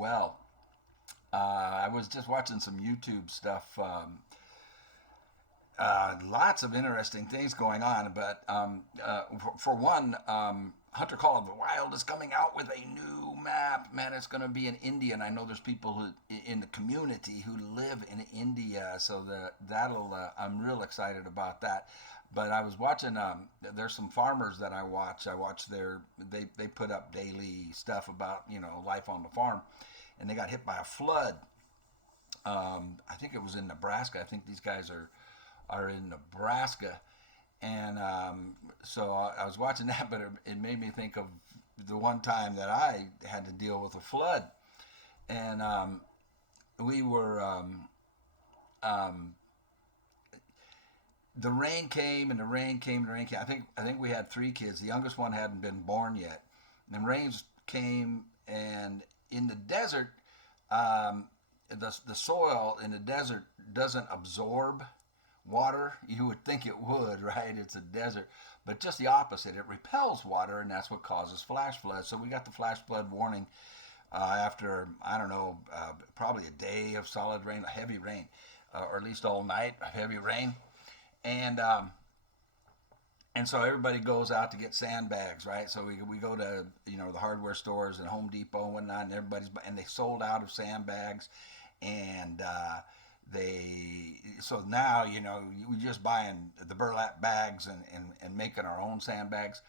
well. I was just watching some YouTube stuff. Lots of interesting things going on, but for one, Hunter Call of the Wild is coming out with a new map. Man, it's going to be in India, and I know there's people in the community who live in India, so that'll I'm real excited about that. But I was watching. There's some farmers that I watch. I watch they put up daily stuff about life on the farm, and they got hit by a flood. I think it was in Nebraska. I think these guys are in Nebraska, and so I was watching that, but it made me think of the one time that I had to deal with a flood, and we were um, the rain came and the rain came and the rain came. I think we had three kids. The youngest one hadn't been born yet, and the rains came, and in the desert, um, the soil in the desert doesn't absorb water. You would think it would, right? It's a desert, but just the opposite. It repels water, and that's what causes flash floods. So we got the flash flood warning after, I don't know, probably a day of solid rain, heavy rain, or at least all night of heavy rain, and and so everybody goes out to get sandbags, right? So we go to the hardware stores and Home Depot and whatnot, and they sold out of sandbags, and so now we just buying the burlap bags and making our own sandbags,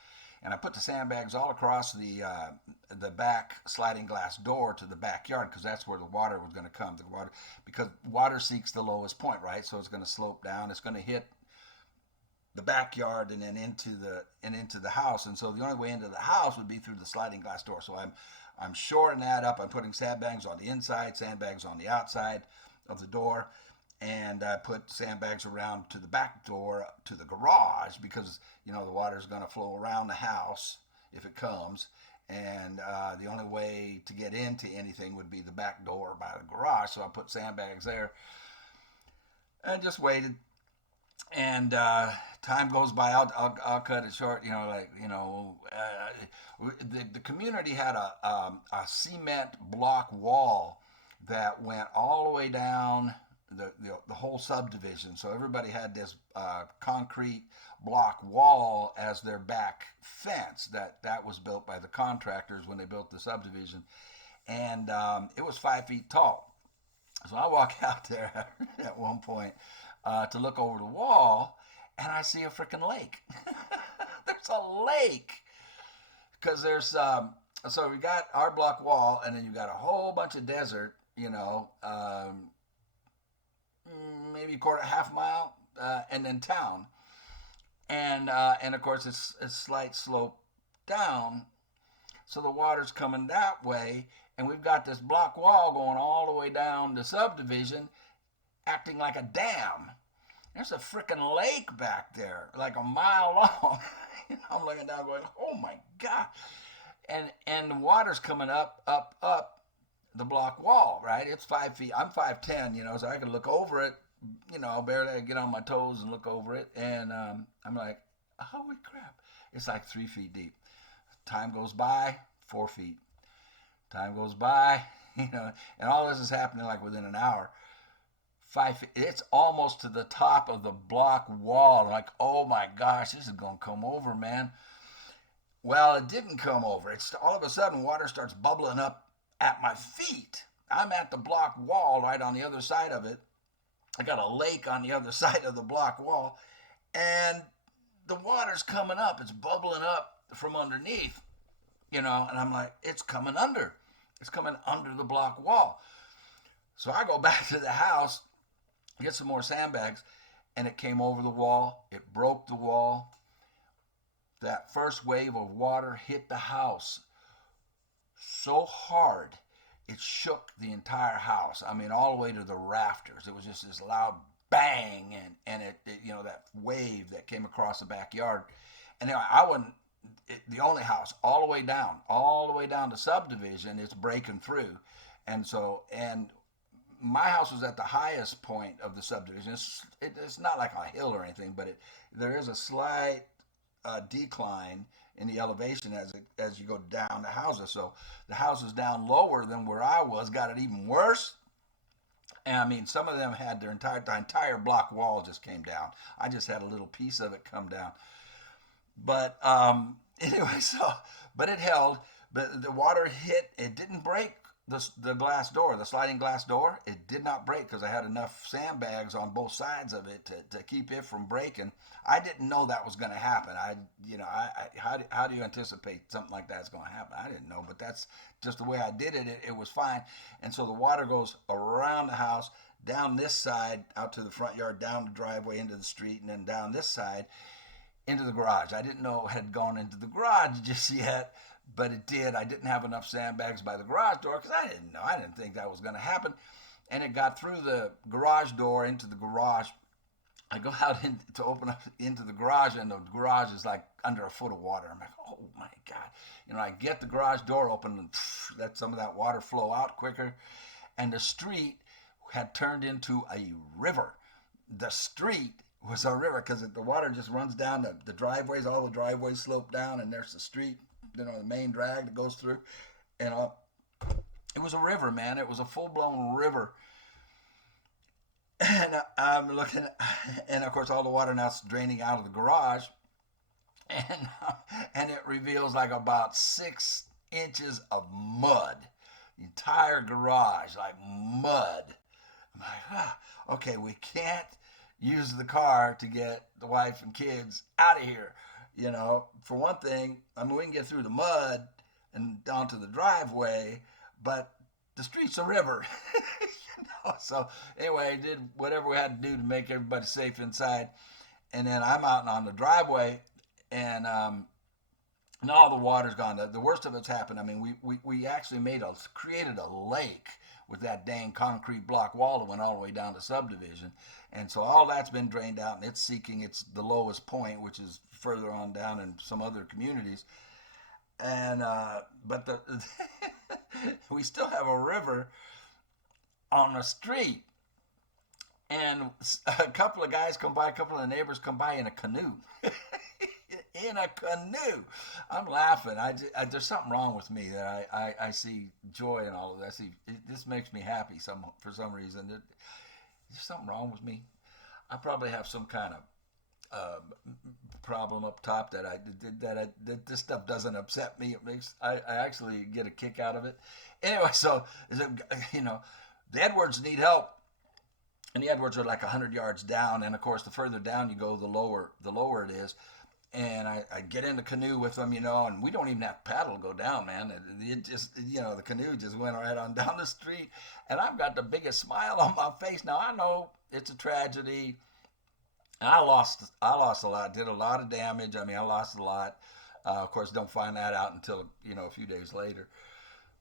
and I put the sandbags all across the back sliding glass door to the backyard, because that's where the water was going to come. The water, because water seeks the lowest point, right? So it's going to slope down. It's going to hit the backyard and then into the house, and so the only way into the house would be through the sliding glass door. So I'm shoring that up. I'm putting sandbags on the inside, sandbags on the outside of the door, and I put sandbags around to the back door to the garage, because the water is going to flow around the house if it comes, and the only way to get into anything would be the back door by the garage. So I put sandbags there and just waited. And time goes by. I'll cut it short. The community had a cement block wall that went all the way down the whole subdivision. So everybody had this concrete block wall as their back fence. That was built by the contractors when they built the subdivision, and it was 5 feet tall. So I walk out there at one point to look over the wall, and I see a freaking lake. There's a lake, because there's so we got our block wall, and then you got a whole bunch of desert. Maybe half mile, and then town, and of course it's a slight slope down, so the water's coming that way, and we've got this block wall going all the way down the subdivision, acting like a dam. There's a freaking lake back there, like a mile long. I'm looking down, going, "Oh my God!" And the water's coming up the block wall, right? It's 5 feet. I'm 5'10", so I can look over it, barely I get on my toes and look over it. And I'm like, holy crap. It's like 3 feet deep. Time goes by, 4 feet. Time goes by, and all this is happening like within an hour. 5 feet. It's almost to the top of the block wall. Like, oh my gosh, this is going to come over, man. Well, it didn't come over. It's all of a sudden water starts bubbling up at my feet. I'm at the block wall right on the other side of it. I got a lake on the other side of the block wall, and the water's coming up. It's bubbling up from underneath, and I'm like, it's coming under. It's coming under the block wall. So I go back to the house, get some more sandbags, and it came over the wall. It broke the wall. That first wave of water hit the house so hard it shook the entire house. I mean, all the way to the rafters. It was just this loud bang, and it that wave that came across the backyard. And I wasn't the only house. All the way down the subdivision, it's breaking through, and my house was at the highest point of the subdivision. It's not like a hill or anything, but there is a slight decline in the elevation as you go down the houses. So the houses down lower than where I was got it even worse. And I mean, some of them had the entire block wall just came down. I just had a little piece of it come down. But anyway, but it held. But the water hit. It didn't break the glass door, the sliding glass door. It did not break because I had enough sandbags on both sides of it to keep it from breaking. I didn't know that was going to happen. How do you anticipate something like that's going to happen? I didn't know, but that's just the way I did it. It was fine. And so the water goes around the house, down this side, out to the front yard, down the driveway into the street, and then down this side into the garage. I didn't know it had gone into the garage just yet, but it did. I didn't have enough sandbags by the garage door because I didn't know. I didn't think that was going to happen. And it got through the garage door into the garage. I go out to open up into the garage, and the garage is like under a foot of water. I'm like, oh my God. I get the garage door open, and let some of that water flow out quicker. And the street had turned into a river. The street was a river because the water just runs down the driveways. All the driveways slope down, and there's the street, the main drag that goes through. And it was a river, man. It was a full-blown river. And I'm looking, and of course, all the water now is draining out of the garage. And it reveals like about 6 inches of mud. The entire garage, like mud. I'm like, okay, we can't use the car to get the wife and kids out of here. For one thing, I mean, we can get through the mud and onto the driveway, but the street's a river. So anyway, I did whatever we had to do to make everybody safe inside. And then I'm out on the driveway, and now all the water's gone. The worst of it's happened. I mean, we actually created a lake with that dang concrete block wall that went all the way down to subdivision. And so all that's been drained out, and it's seeking the lowest point, which is further on down in some other communities. And but we still have a river on the street. And a couple of guys come by, a couple of the neighbors come by in a canoe. In a canoe. I'm laughing. There's something wrong with me that I see joy in all of this. This makes me happy for some reason. There's something wrong with me. I probably have some kind of problem up top that this stuff doesn't upset me. I actually get a kick out of it. Anyway, so the Edwards need help. And the Edwards are like 100 yards down, and of course, the further down you go, the lower it is. And I get in the canoe with them, and we don't even have to paddle to go down, man. It just, the canoe just went right on down the street, and I've got the biggest smile on my face. Now, I know it's a tragedy. I lost a lot, did a lot of damage. I mean, I lost a lot. Of course, don't find that out until, a few days later.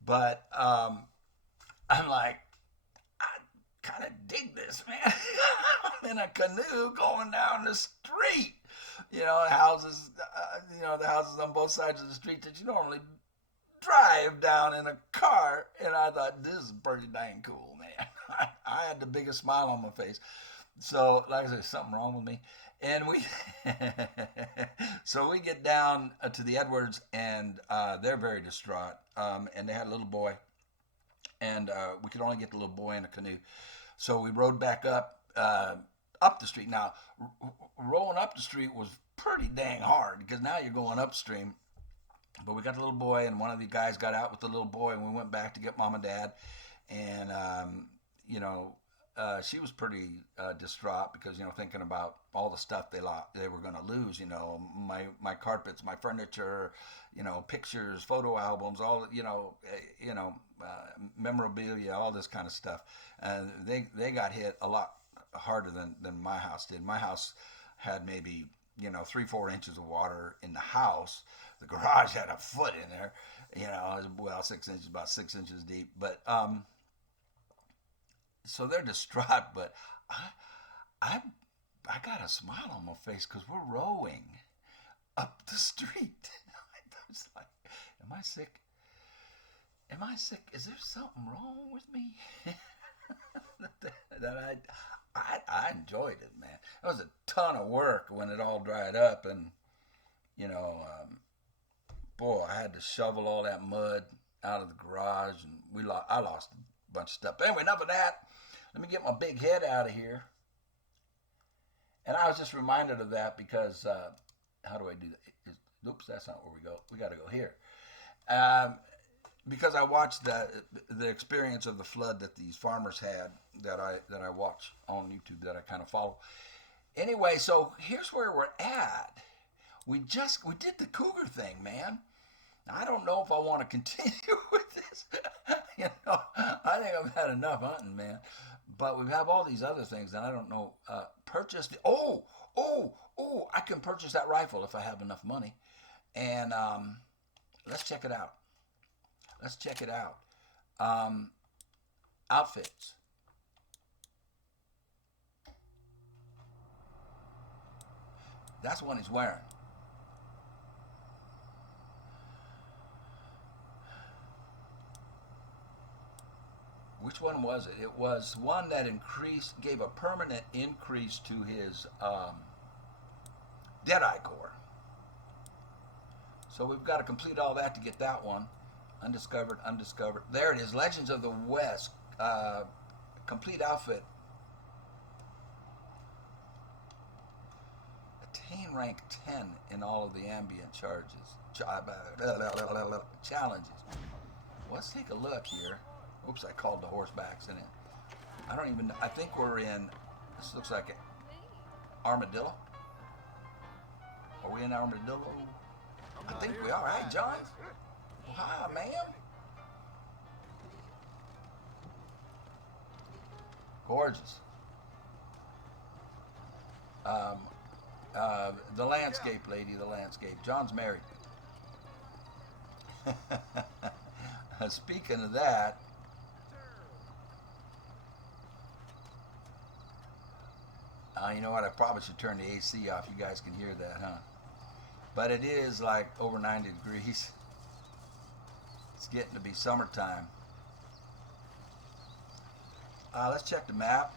But I'm like, kind of dig this, man. I'm in a canoe going down the street. Houses, the houses on both sides of the street that you normally drive down in a car. And I thought, this is pretty dang cool, man. I had the biggest smile on my face. So, like I said, something wrong with me. And so we get down to the Edwards, and they're very distraught. And they had a little boy, and we could only get the little boy in a canoe. So we rode back up the street. Now, rolling up the street was pretty dang hard because now you're going upstream. But we got the little boy, and one of the guys got out with the little boy, and we went back to get mom and dad. And, she was pretty distraught because, thinking about all the stuff they were going to lose, my carpets, my furniture, pictures, photo albums, all, memorabilia, all this kind of stuff. They got hit a lot harder than my house did. My house had maybe 3-4 inches of water in the house. The garage had a foot in there, 6 inches, about 6 inches deep. But so they're distraught. But I got a smile on my face because we're rowing up the street. I was like, am I sick? Am I sick? Is there something wrong with me? that I enjoyed it, man. It was a ton of work when it all dried up, and boy, I had to shovel all that mud out of the garage, and I lost a bunch of stuff. But anyway, enough of that. Let me get my big head out of here. And I was just reminded of that because how do I do that? Oops, that's not where we go. We got to go here. Because I watched the experience of the flood that these farmers had that I watch on YouTube, that I kind of follow. Anyway, so here's where we're at. We did the cougar thing, man. I don't know if I want to continue with this. I think I've had enough hunting, man. But we have all these other things, and I don't know. Purchase the I can purchase that rifle if I have enough money, and let's check it out. Outfits. That's one he's wearing. Which one was it? It was one that gave a permanent increase to his Deadeye core. So we've got to complete all that to get that one. Undiscovered. There it is. Legends of the West. Complete outfit. Attain rank 10 in all of the ambient challenges. Let's take a look here. Oops, I called the horse by accident. I think we're in, this looks like Armadillo. Are we in Armadillo? I think we are. Hey, John. Well, hi, ma'am. Gorgeous. The landscape lady, the landscape. John's married. Speaking of that, you know what? I probably should turn the AC off. You guys can hear that, huh? But it is like over 90 degrees. It's getting to be summertime. Let's check the map.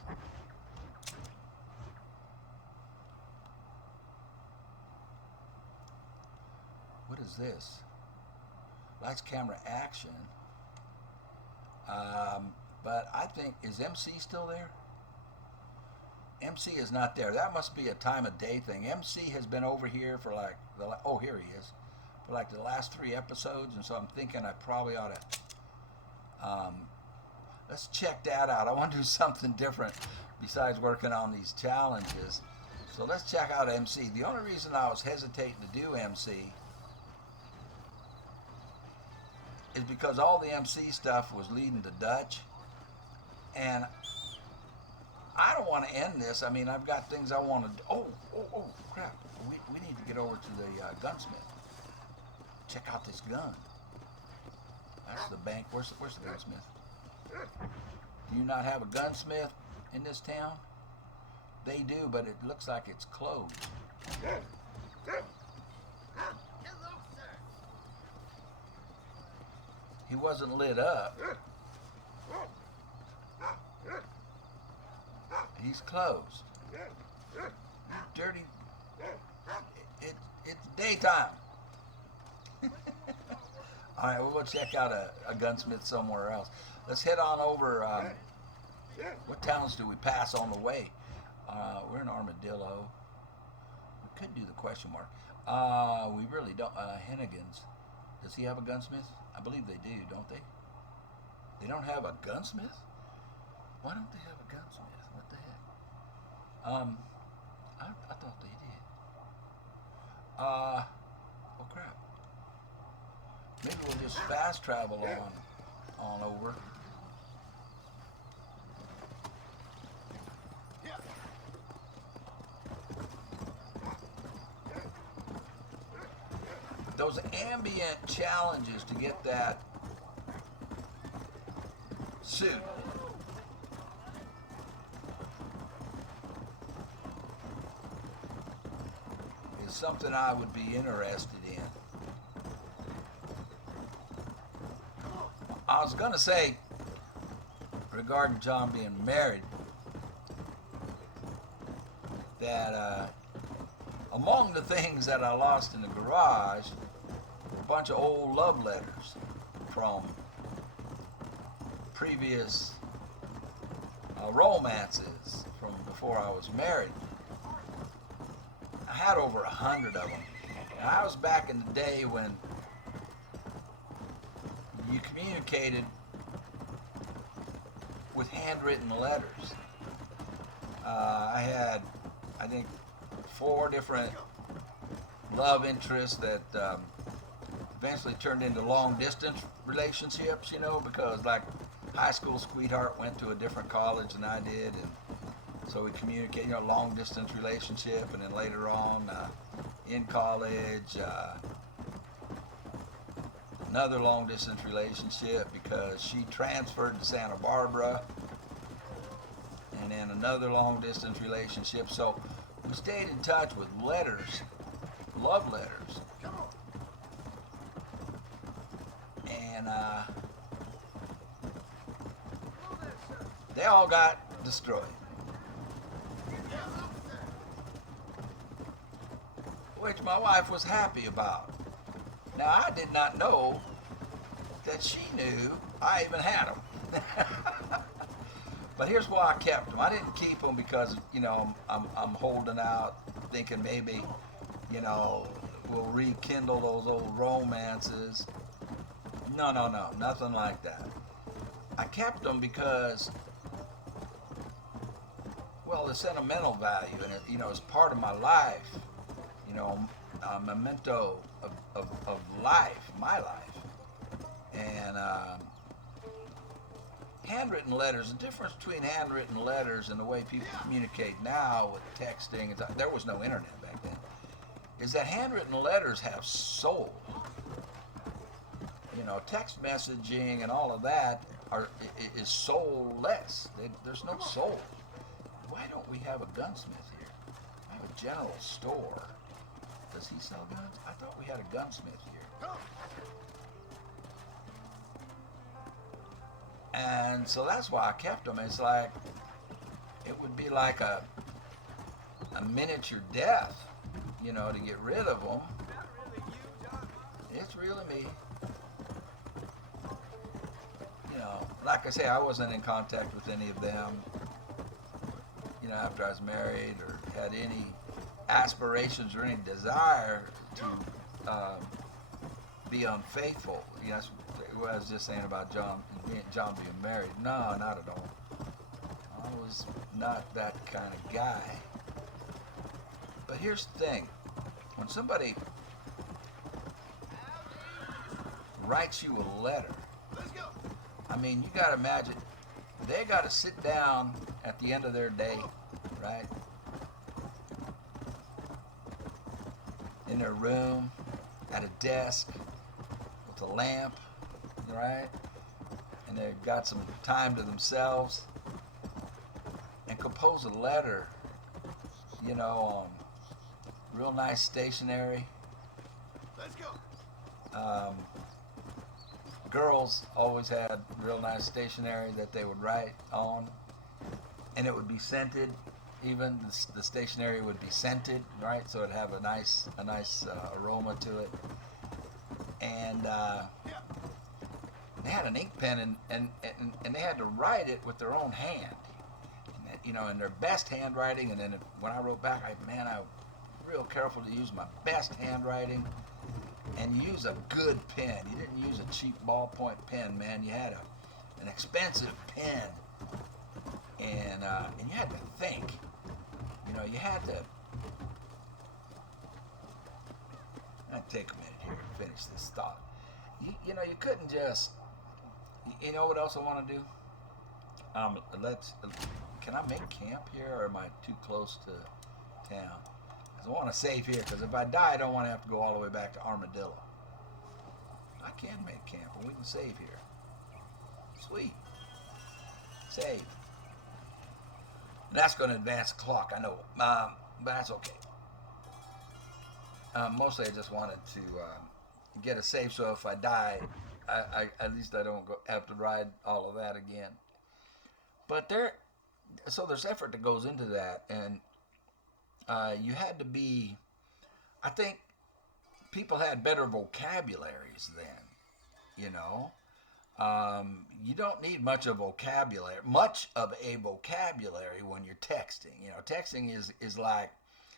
What is this? Lights, camera, action. But I think, is MC still there? MC is not there. That must be a time of day thing. MC has been over here for like here he is, for like the last 3 episodes, and so I'm thinking I probably ought to let's check that out. I want to do something different besides working on these challenges. So let's check out MC. The only reason I was hesitating to do MC is because all the MC stuff was leading to Dutch, and I don't want to end this. I mean, I've got things I want to do. Oh, crap. We need to get over to the gunsmith. Check out this gun. That's the bank. Where's the gunsmith? Do you not have a gunsmith in this town? They do, but it looks like it's closed. Hello, sir. He wasn't lit up. He's closed. Dirty. It's daytime. All right, we'll check out a gunsmith somewhere else. Let's head on over. What towns do we pass on the way? We're in Armadillo. We could do the question mark. We really don't. Hennigan's. Does he have a gunsmith? I believe they do, don't they? They don't have a gunsmith? Why don't they have a gunsmith? What the heck? I thought they did. Oh crap. Maybe we'll just fast travel on over. Those ambient challenges to get that suit. Is something I would be interested in. I was going to say, regarding John being married, that among the things that I lost in the garage a bunch of old love letters from previous romances from before I was married. I had over 100 of them. And I was back in the day when you communicated with handwritten letters. I had, I think, 4 different love interests that eventually turned into long distance relationships, you know, because like high school sweetheart went to a different college than I did, and so we communicated, you know, long distance relationship, and then later on in college, another long distance relationship because she transferred to Santa Barbara, and then another long distance relationship. So we stayed in touch with letters, love letters, and they all got destroyed, which my wife was happy about. Now, I did not know that she knew I even had them. But here's why I kept them. I didn't keep them because, you know, I'm holding out, thinking maybe, you know, we'll rekindle those old romances. No, nothing like that. I kept them because, well, the sentimental value in it, you know, is part of my life. You know, a memento of life, my life. And handwritten letters, the difference between handwritten letters and the way people communicate now with texting, there was no internet back then, is that handwritten letters have soul. You know, text messaging and all of that is soulless. There's no soul. Why don't we have a gunsmith here? I have a general store. Does he sell guns? I thought we had a gunsmith here. And so that's why I kept them. It's like, it would be like a miniature death, you know, to get rid of them. It's really me. You know, like I say, I wasn't in contact with any of them, you know, after I was married, or had any aspirations or any desire to be unfaithful. You know, that's what I was just saying about John being married. No, not at all. I was not that kind of guy. But here's the thing. When somebody writes you a letter, I mean, you got to imagine, they got to sit down at the end of their day, right? In their room, at a desk, with a lamp, right? And they've got some time to themselves, and compose a letter, you know, on real nice stationery. Let's go. Girls always had real nice stationery that they would write on, and it would be scented. Even the stationery would be scented, right? So it'd have a nice aroma to it. And they had an ink pen, and they had to write it with their own hand, and, you know, in their best handwriting. And then when I wrote back, I was real careful to use my best handwriting, and use a good pen. You didn't use a cheap ballpoint pen, man. You had an expensive pen, and you had to think. You know, you had to. I'll take a minute here to finish this thought. You know, you couldn't just. You know what else I want to do? Can I make camp here, or am I too close to town? I want to save here, because if I die, I don't want to have to go all the way back to Armadillo. I can make camp, and we can save here. Sweet. Save. And that's going to advance the clock, I know. But that's okay. Mostly I just wanted to get a save, so if I die, I at least I don't have to ride all of that again. But so there's effort that goes into that, and you had to be, I think, people had better vocabularies then, you know. You don't need much of a vocabulary when you're texting. You know, texting is like,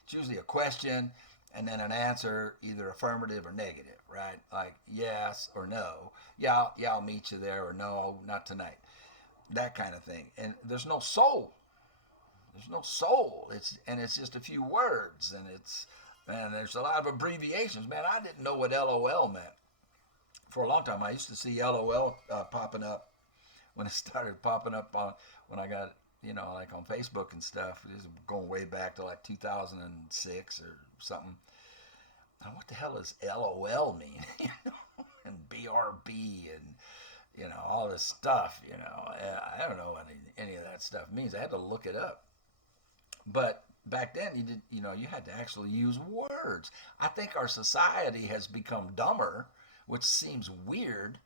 it's usually a question and then an answer, either affirmative or negative, right? Like yes or no. Yeah, I'll meet you there, or no, not tonight. That kind of thing. And there's no soul. There's no soul. It's just a few words, and there's a lot of abbreviations. Man, I didn't know what LOL meant for a long time. I used to see LOL popping up when it started popping up when I got, like on Facebook and stuff. It was going way back to like 2006 or something. Now, what the hell does LOL mean? And BRB and all this stuff. I don't know what any of that stuff means. I had to look it up. But back then, you had to actually use words. I think our society has become dumber, which seems weird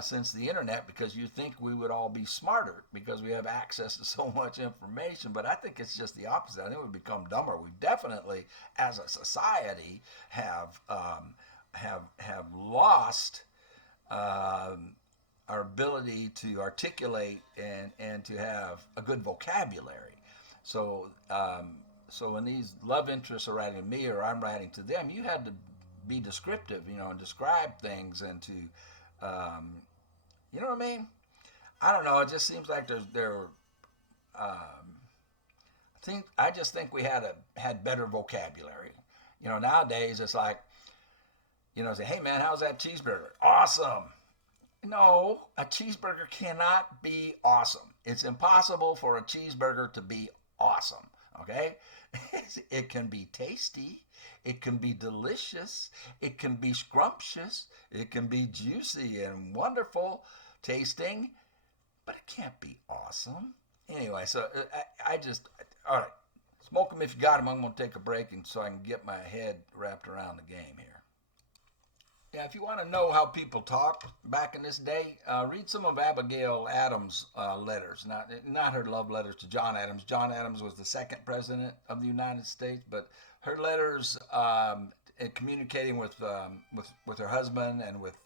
since the internet, because you think we would all be smarter because we have access to so much information. But I think it's just the opposite. I think we've become dumber. We definitely, as a society, have lost our ability to articulate and to have a good vocabulary. So when these love interests are writing to me or I'm writing to them, you had to be descriptive, and describe things, and to, you know what I mean? I don't know. It just seems like I just think we had better vocabulary. Nowadays it's like, say, hey man, how's that cheeseburger? Awesome. No, a cheeseburger cannot be awesome. It's impossible for a cheeseburger to be awesome. Okay? It can be tasty. It can be delicious. It can be scrumptious. It can be juicy and wonderful tasting, but it can't be awesome. Anyway, so all right, smoke them if you got them. I'm going to take a break so I can get my head wrapped around the game here. Yeah, if you want to know how people talked back in this day, read some of Abigail Adams' letters. Not her love letters to John Adams. John Adams was the second president of the United States, but her letters communicating with her husband and with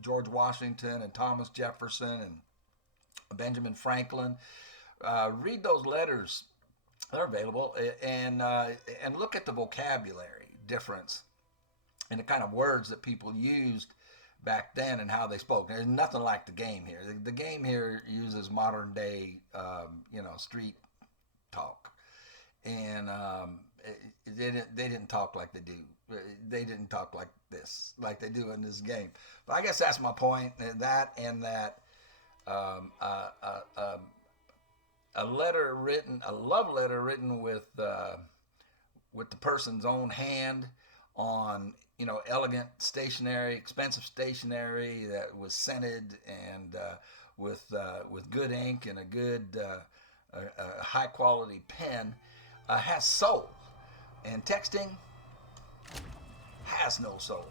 George Washington and Thomas Jefferson and Benjamin Franklin. Read those letters; they're available, and look at the vocabulary difference and the kind of words that people used back then and how they spoke. There's nothing like the game here. The game here uses modern day, street talk, and they didn't talk like they do. They didn't talk like this, like they do in this game. But I guess that's my point. That a love letter written with the person's own hand on elegant stationery, expensive stationery that was scented and with good ink and a good high quality pen has soul, and texting has no soul.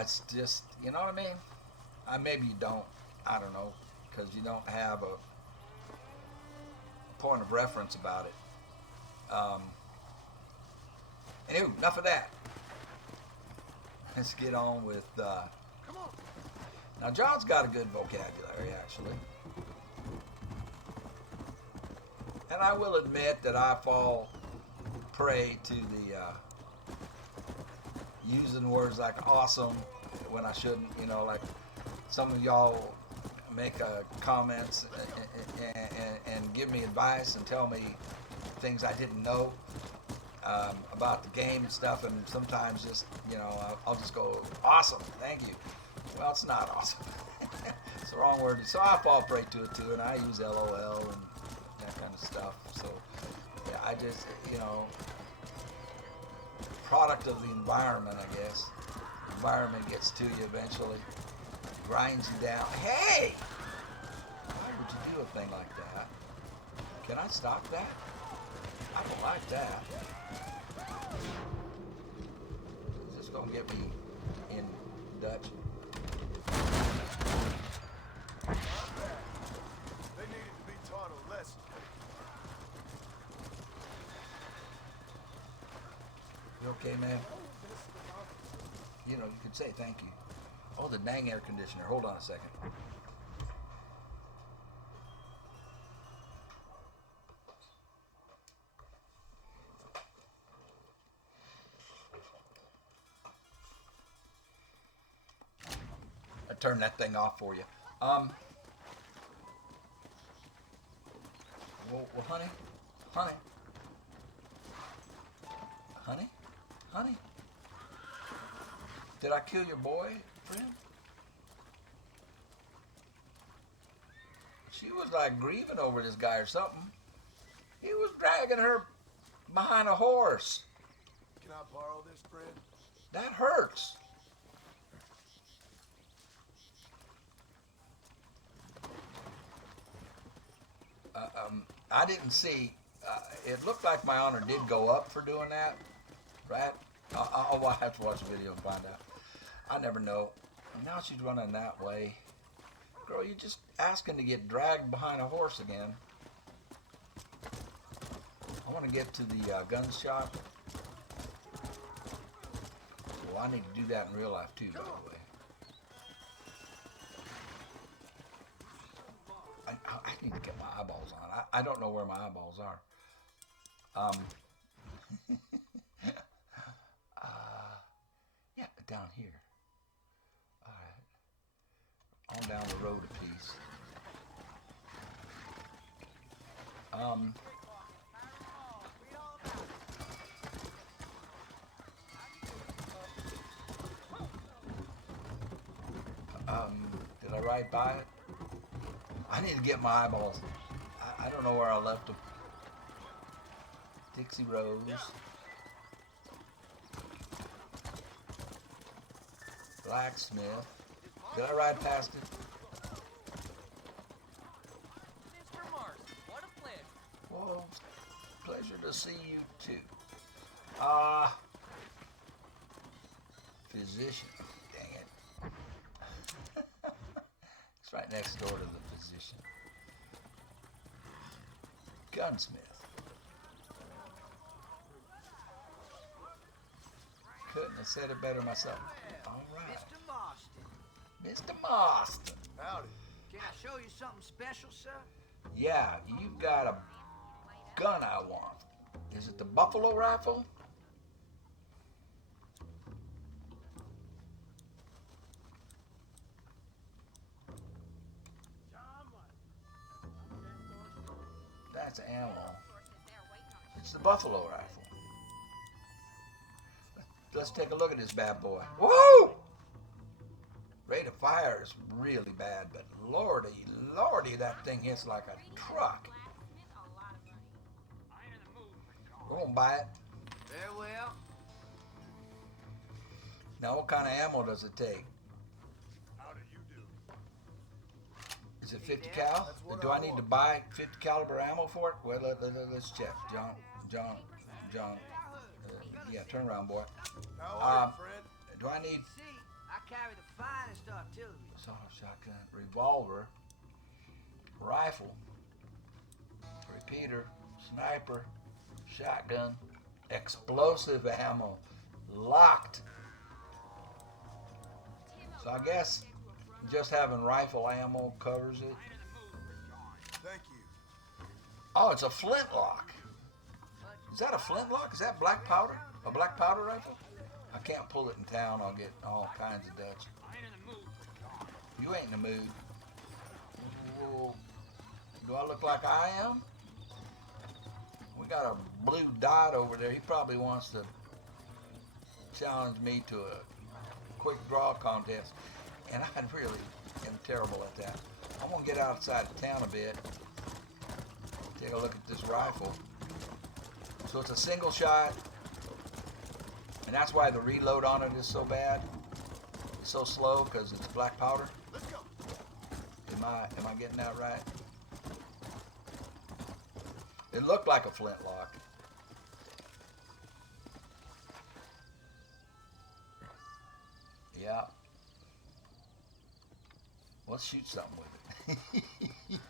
It's just, you know what I mean? Maybe you don't. I don't know, because you don't have a point of reference about it. Anyway, enough of that. Let's get on with. Come on. Now, John's got a good vocabulary, actually. And I will admit that I fall prey to the using words like awesome when I shouldn't. Like some of y'all make comments and give me advice and tell me things I didn't know about the game and stuff, and sometimes just, I'll just go, awesome, thank you. Well, it's not awesome. It's the wrong word. So I fall prey to it too, and I use LOL and that kind of stuff. So yeah, I just, product of the environment, I guess. Environment gets to you eventually, grinds you down. Hey! Why would you do a thing like that? Can I stop that? I don't like that. Is this gonna get me in Dutch? They needed to be taught a lesson. You okay, man? you could say thank you. Oh, the dang air conditioner. Hold on a second. I turned that thing off for you. Well, honey, honey, honey, honey. Did I kill your boy, friend? She was like grieving over this guy or something. He was dragging her behind a horse. Can I borrow this, friend? That hurts. I didn't see. It looked like my honor did go up for doing that, right? I'll have to watch the video and find out. I never know. Now she's running that way. Girl, you're just asking to get dragged behind a horse again. I want to get to the gun shop. Well, I need to do that in real life too, by the way. I need to get my eyeballs on. I don't know where my eyeballs are. Yeah, down here. All right. On down the road a piece. Did I ride by it? I need to get my eyeballs. I don't know where I left them. Dixie Rose. Blacksmith. Did I ride past it? Mr. Mars, what a pleasure. Well, pleasure to see you too. Physician. Dang it. It's right next door to the physician. Gunsmith. Couldn't have said it better myself. All right. Mr. Marston. Mr. Marston. Howdy. Can I show you something special, sir? Yeah, you've got a gun I want. Is it the buffalo rifle? That's ammo. It's the buffalo rifle. Let's take a look at this bad boy. Whoa! Rate of fire is really bad, but lordy, that thing hits like a truck. We're gonna buy it. Very well. Now, what kind of ammo does it take? How do you do? Is it 50 cal? Do I need to buy 50 caliber ammo for it? Well, let's check. John. Yeah, turn around, boy. How are you, friend? Do I need See, I carry the finest artillery. assault shotgun, revolver, rifle, repeater, sniper, shotgun, explosive ammo, locked. So I guess just having rifle ammo covers it. Thank you. Oh, it's a flintlock. Is that a flintlock? Is that black powder? A black powder rifle? I can't pull it in town. I'll get all kinds of Dutch. You ain't in the mood. Whoa. Do I look like I am? We got a blue dot over there. He probably wants to challenge me to a quick draw contest. And I really am terrible at that. I'm going to get outside of town a bit. Take a look at this rifle. So it's a single shot. And that's why the reload on it is so bad. It's so slow because it's black powder. Let's go. Am I getting that right? It looked like a flintlock. Yeah. Let's shoot something with it.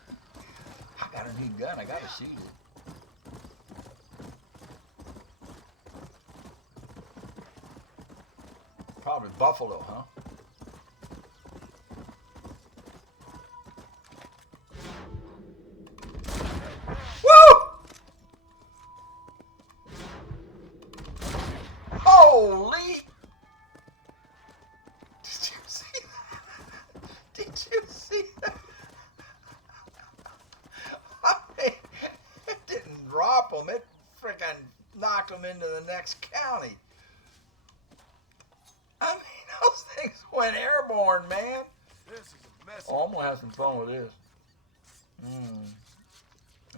I got a new gun. I got to shoot it. Probably buffalo, huh? Woo! Holy! Did you see that? Did you see that? I mean, it didn't drop them. It freaking knocked them into the next county. I mean, those things went airborne, man. This is a mess. Oh, I'm gonna have some fun with this.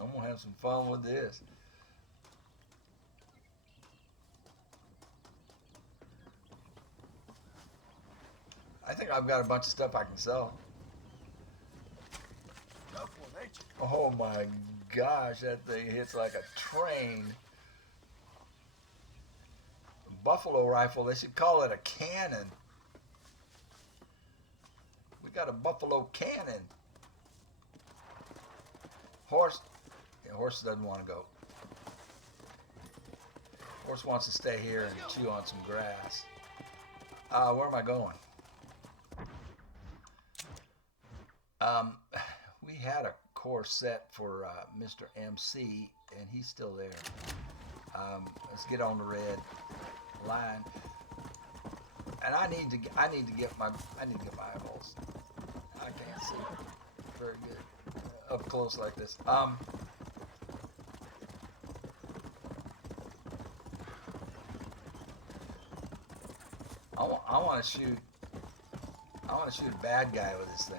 I'm gonna have some fun with this. I think I've got a bunch of stuff I can sell. Tough one, ain't you? Oh my gosh, that thing hits like a train. Buffalo rifle, they should call it a cannon. We got a buffalo cannon. Horse, yeah, horse doesn't want to go. Horse wants to stay here and chew on some grass. Where am I going? We had a course set for Mr. MC, and he's still there. Let's get on the red line. And I need to get my eyeballs. I can't see very good up close like this. I want to shoot. I want to shoot a bad guy with this thing.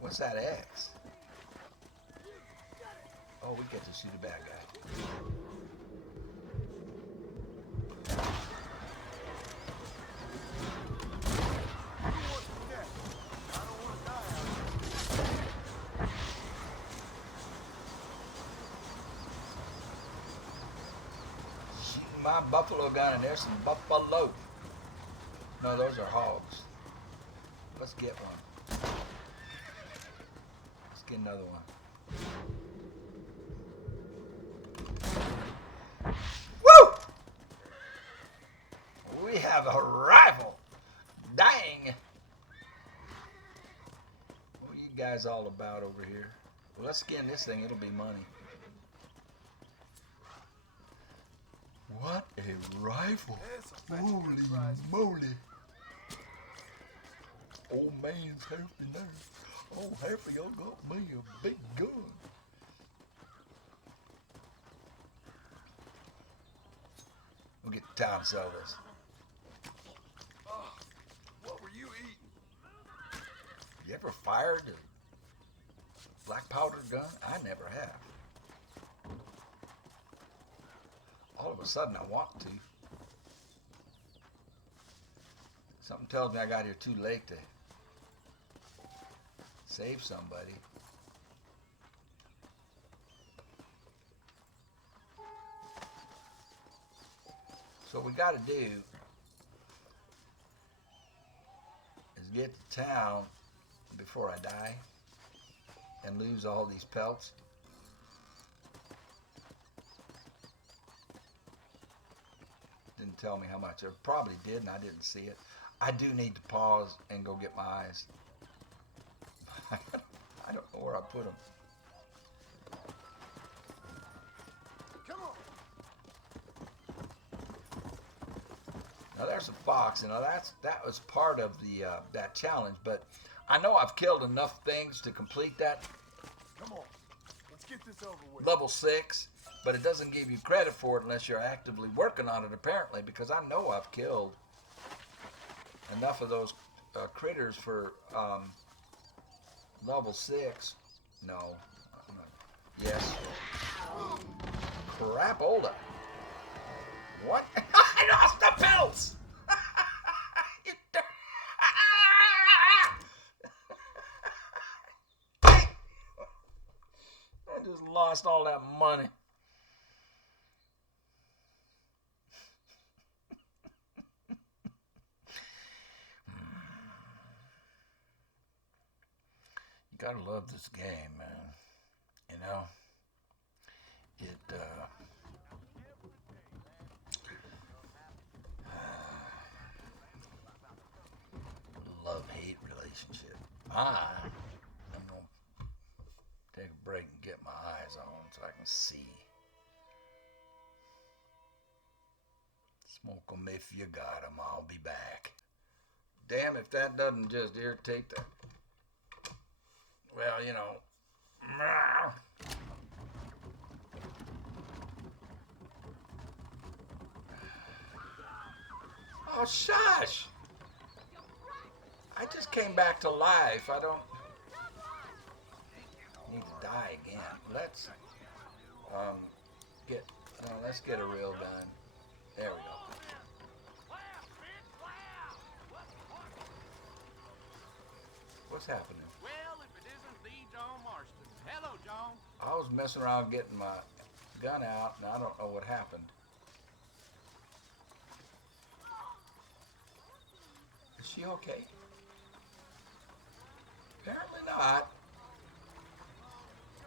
What's that X? Oh, we get to shoot a bad guy. Shooting my buffalo gun, and there's some buffalo. No, those are hogs. Let's get one. Let's get another one. Woo! We have a rifle. Dang! What are you guys all about over here? Well, let's skin this thing. It'll be money. What a rifle! Holy moly! Old man's happy now. Oh, half of y'all got me a big gun. We'll get to town and sell this. What were you eating? You ever fired a black powder gun? I never have. All of a sudden I want to. Something tells me I got here too late to save somebody. So what we got to do is get to town before I die and lose all these pelts. Didn't tell me how much. It probably did, and I didn't see it. I do need to pause and go get my eyes. I don't know where I put them. Come on. Now there's a fox. You know that was part of the that challenge, but I know I've killed enough things to complete that. Come on. Let's get this over with. Level 6, but it doesn't give you credit for it unless you're actively working on it, apparently, because I know I've killed enough of those critters for level 6. No. Yes. Crapola. What? I lost the pelts! I just lost all that money. You gotta love this game, man. You know, I'm going to take a break and get my eyes on so I can see. Smoke 'em if you got 'em. I'll be back. Damn, if that doesn't just irritate the... Well, you know... Oh, shush! I just came back to life. I don't need to die again. Let's let's get a real gun. There we go. What's happening? Well, if it isn't the John Marston. Hello, John. I was messing around getting my gun out, and I don't know what happened. Is she okay? Apparently not.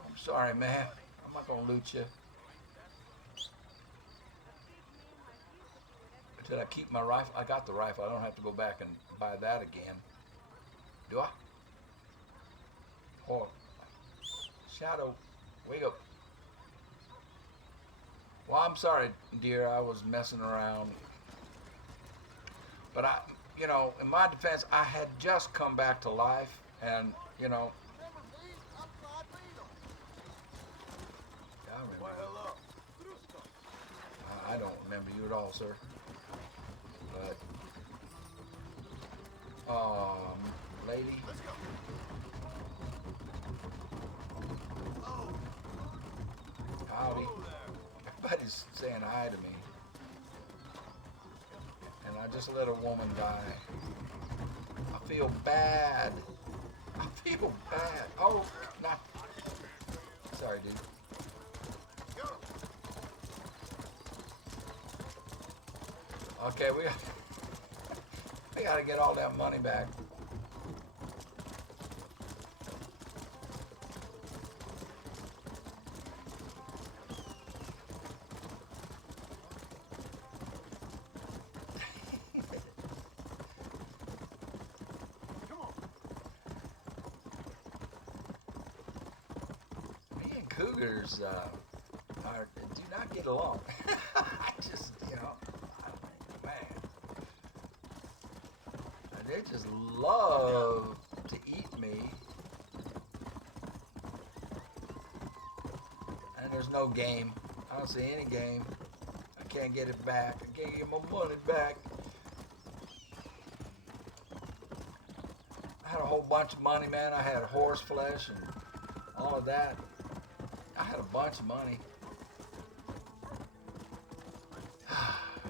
I'm sorry, man. I'm not gonna loot you. Did I keep my rifle? I got the rifle. I don't have to go back and buy that again. Do I? Oh, Shadow, wake up. Well, I'm sorry, dear. I was messing around. But you know, in my defense, I had just come back to life, and, you know. I remember. Well, hello. I don't remember you at all, sir. But, lady. Let's go. Howdy. Hello there. Everybody's saying hi to me. And I just let a woman die. I feel bad. I feel bad. Oh, not. Sorry, dude. Go. Okay, we gotta get all that money back. Come on. Me and cougars do not get along. I just, you know, man. And they just love to eat me. And there's no game. I don't see any game. I can't get it back. I can't get my money back. I had a whole bunch of money, man. I had horse flesh and all of that. I had a bunch of money.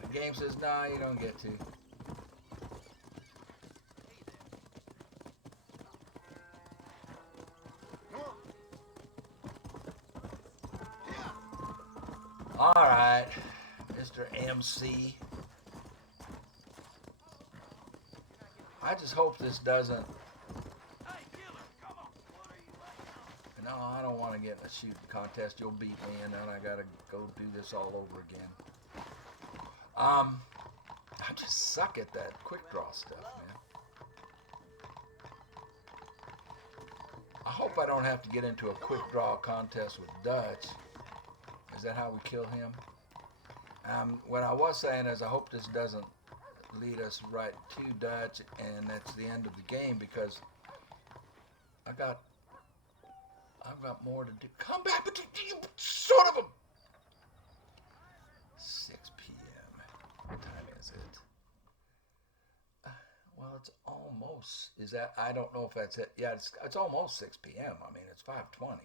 The game says, nah, you don't get to. Come on. Yeah. All right, Mr. MC. I just hope this doesn't. Hey, killer, come on. What are you waiting on? No, I don't want to get in a shooting contest. You'll beat me, and then I gotta go do this all over again. I just suck at that quick draw stuff, man. I hope I don't have to get into a quick draw contest with Dutch. Is that how we kill him? What I was saying is I hope this doesn't lead us right to Dutch, and that's the end of the game, because I've got more to do. Come back, but you sort of a 6 p.m. What time is it? Well, it's almost. Is that? I don't know if that's it. Yeah, it's almost 6 p.m. I mean, it's 5:20.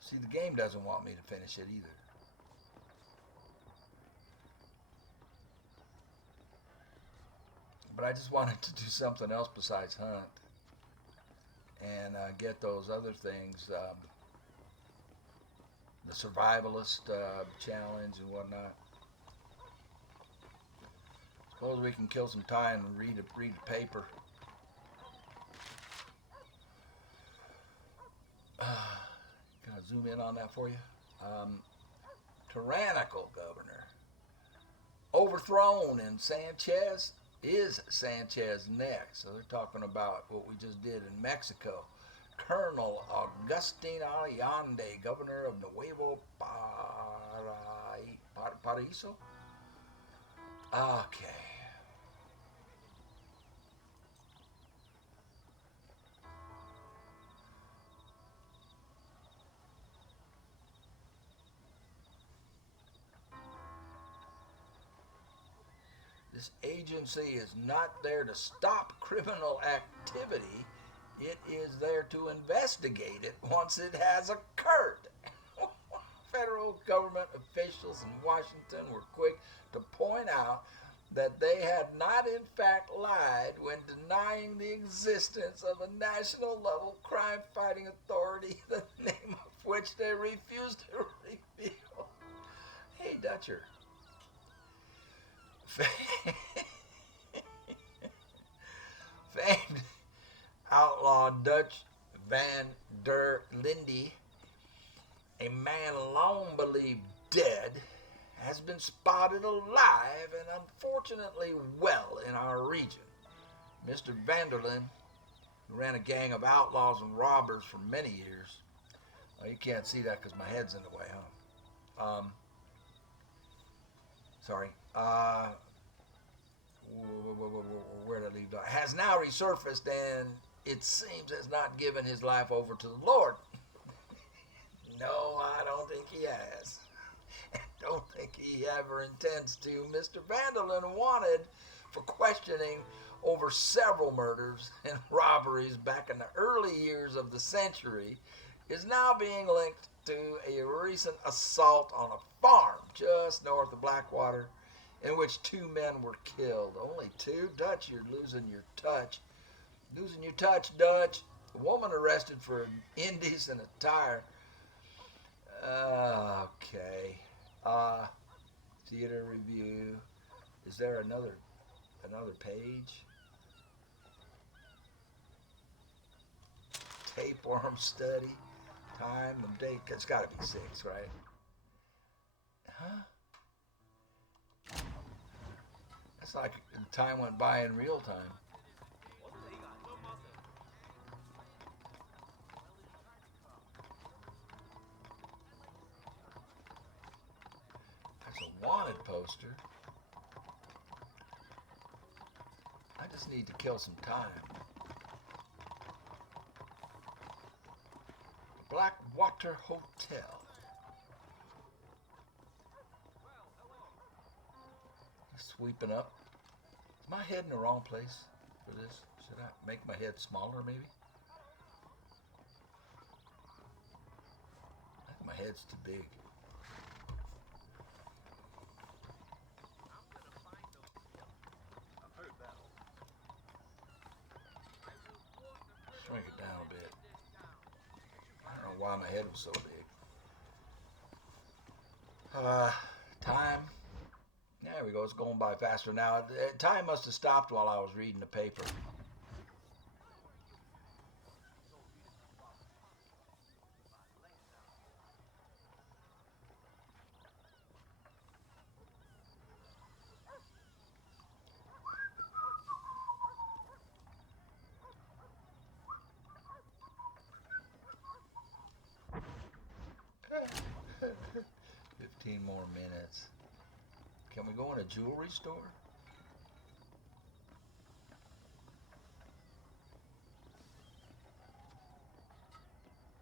See, the game doesn't want me to finish it either. But I just wanted to do something else besides hunt and get those other things, the survivalist challenge and whatnot. Suppose we can kill some time and read the paper. Can I zoom in on that for you? Tyrannical governor. overthrown, and Sanchez is Sanchez next. So they're talking about what we just did in Mexico. Colonel Agustin Allende, governor of Nuevo Paraíso. Okay. This agency is not there to stop criminal activity. It is there to investigate it once it has occurred. Federal government officials in Washington were quick to point out that they had not in fact lied when denying the existence of a national level crime fighting authority, the name of which they refused to reveal. Hey, Dutcher. Famed outlaw Dutch van der Linde, a man long believed dead, has been spotted alive and unfortunately well in our region. Mr. Vanderlyn, who ran a gang of outlaws and robbers for many years. Well, you can't see that because my head's in the way, huh? Sorry. Where did I leave off? Has now resurfaced and it seems has not given his life over to the Lord. No, I don't think he has. I don't think he ever intends to. Mr. Vanderlyn wanted for questioning over several murders and robberies back in the early years of the century is now being linked to a recent assault on a farm just north of Blackwater in which 2 men were killed. Only 2? Dutch, you're losing your touch. Losing your touch, Dutch. A woman arrested for indecent attire. Okay. Theater review. Is there another page? Tapeworm study. Time and date. It's got to be 6, right? Huh? That's like time went by in real time. That's a wanted poster. I just need to kill some time. Blackwater Hotel. Sweeping up. Is my head in the wrong place for this? Should I make my head smaller maybe? I think my head's too big. Shrink it down a bit. I don't know why my head was so big. Time. There we go. It's going by faster now. Time must have stopped while I was reading the paper. More minutes. Can we go in a jewelry store?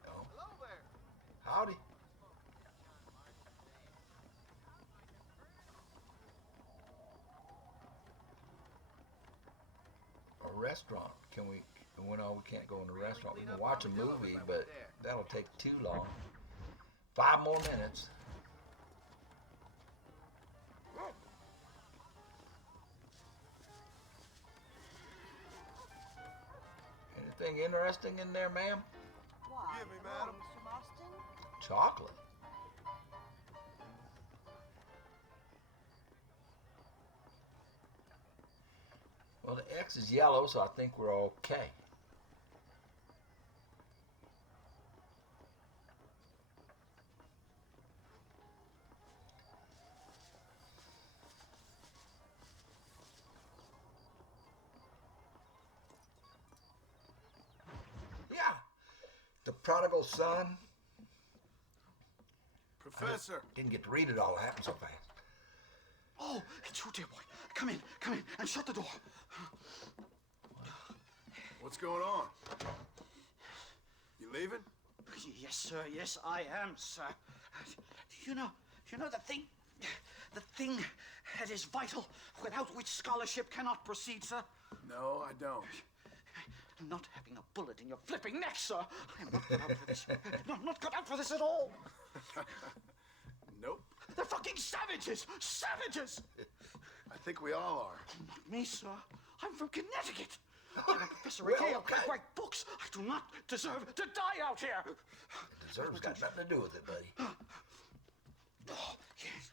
No. Hello there. Howdy. A restaurant. Can we? No, we can't go in a restaurant. We can watch a movie, but that'll take too long. 5 more minutes. Anything interesting in there, ma'am? Why, Give me, hello, madam. Mr. Marston. Chocolate. Well, the X is yellow, so I think we're okay. prodigal son. Professor. Didn't get to read it all. It happened so fast. Oh, it's you, dear boy. Come in, and shut the door. What's going on? You leaving? Yes, sir. Yes, I am, sir. You know the thing that is vital, without which scholarship cannot proceed, sir. No, I don't. Not having a bullet in your flipping neck, sir. I am not cut out for this. No, I'm not cut out for this at all. Nope. They're fucking savages! Savages! I think we all are. Not me, sir. I'm from Connecticut. I'm a Professor McHale. okay. I write books. I do not deserve to die out here. Deserves got nothing to do with it, buddy. Oh, yes.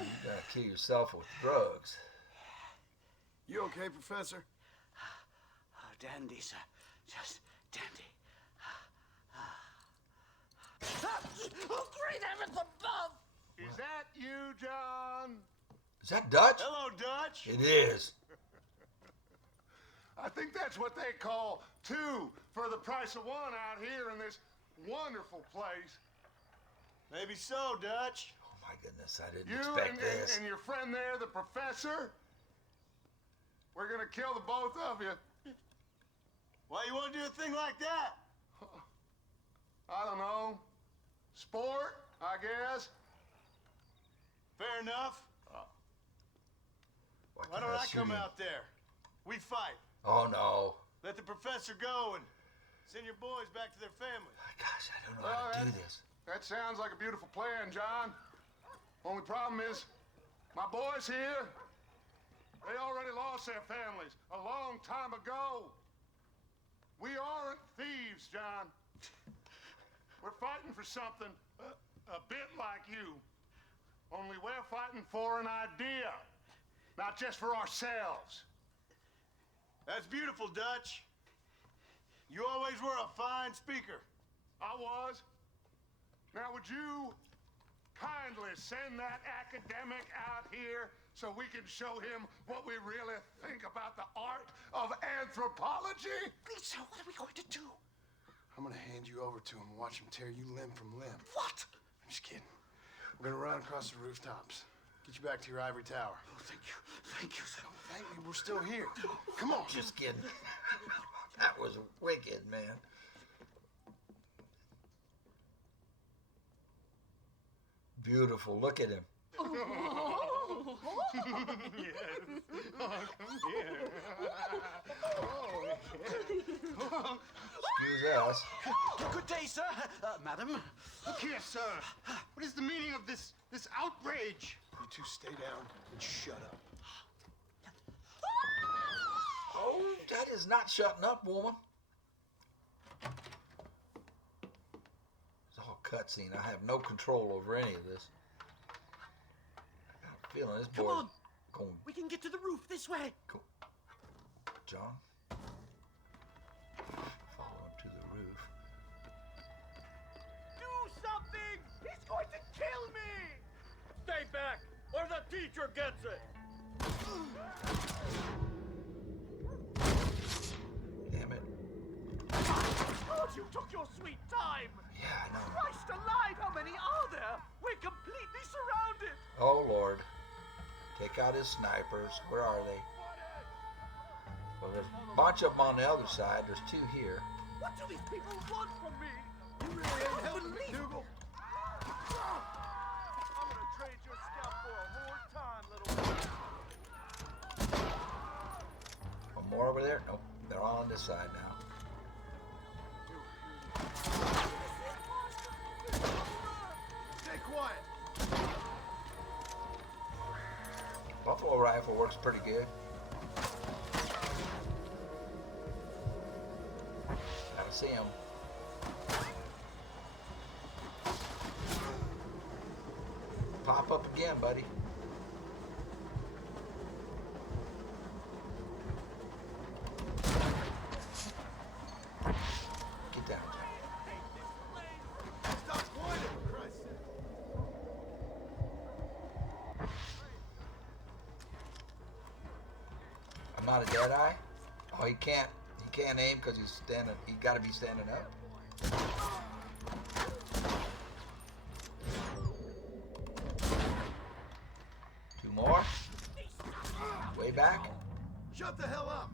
You gotta kill yourself with drugs. You okay, Professor? Oh, dandy, sir. Just dandy. Oh, great heavens above! Is that you, John? Is that Dutch? Hello, Dutch. It is. I think that's what they call two for the price of one out here in this wonderful place. Maybe so, Dutch. Oh my goodness, I didn't You expect this. and your friend there, the professor, we're gonna kill the both of you. Why you want to do a thing like that? I don't know. Sport, I guess. Fair enough. Why can't don't I shoot come him? out there? We fight. Oh no. Let the professor go and send your boys back to their family. Gosh, I don't know how to do this. That sounds like a beautiful plan, John. Only problem is, my boys here, they already lost their families a long time ago. We aren't thieves, John. We're fighting for something a bit like you. Only we're fighting for an idea, not just for ourselves. That's beautiful, Dutch. You always were a fine speaker. I was. Now, would you kindly send that academic out here so we can show him what we really think about the art of anthropology? Please, sir, what are we going to do? I'm gonna hand you over to him and watch him tear you limb from limb. What? I'm just kidding. We're gonna run across the rooftops. Get you back to your ivory tower. Oh, thank you. Thank you, sir. Thank me, we're still here. Come on. Just kidding. That was wicked, man. Beautiful. Look at him. Excuse us. Good day, sir. Madam. Look here, sir. What is the meaning of this outrage? You two stay down and shut up. Oh, that is not shutting up, woman. It's all cutscene. I have no control over any of this. I got a feeling this Come boy on. going. We can get to the roof this way. Go. John, follow him to the roof. Do something! He's going to kill me! Stay back, or the teacher gets it! Damn it. Oh, you took your sweet time! Yeah, I know. Christ alive, how many are there? We're completely surrounded! Oh Lord. Take out his snipers. Where are they? Well, there's a bunch of them on the other side. There's two here. What do these people want from me? You really ain't helping me, Dougal. I'm gonna trade your scalp for a hard time, little man. One more over there? Nope. They're all on this side now. Stay quiet. Buffalo rifle works pretty good. Gotta see him. Pop up again, buddy. Get down, Jack. Stop whining, for Christ's sake. I'm not a Deadeye. Oh, he can't. can't aim because he's standing. He got to be standing up. Two more. Way back. Shut the hell up!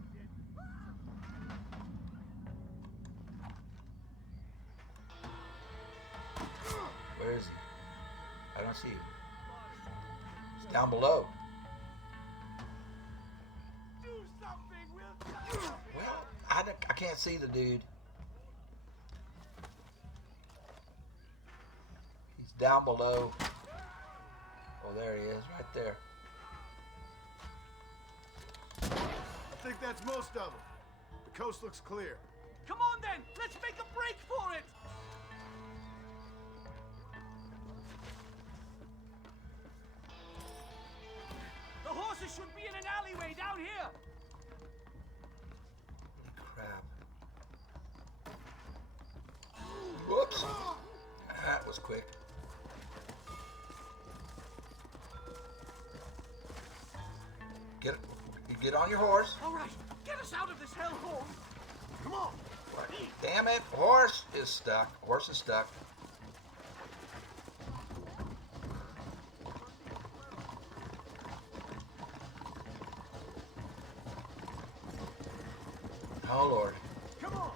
Where is he? I don't see him. He's down below. Do something, will you? Well, I can't see the dude. He's down below. Oh, there he is, right there. I think that's most of them. The coast looks clear. Come on then, let's make a break for it. The horses should be in an alleyway down here. Crap. Whoops. That was quick. Get on your horse. All right, get us out of this hellhole. Come on! What? Damn it, horse is stuck. Horse is stuck. Oh Lord. Come on.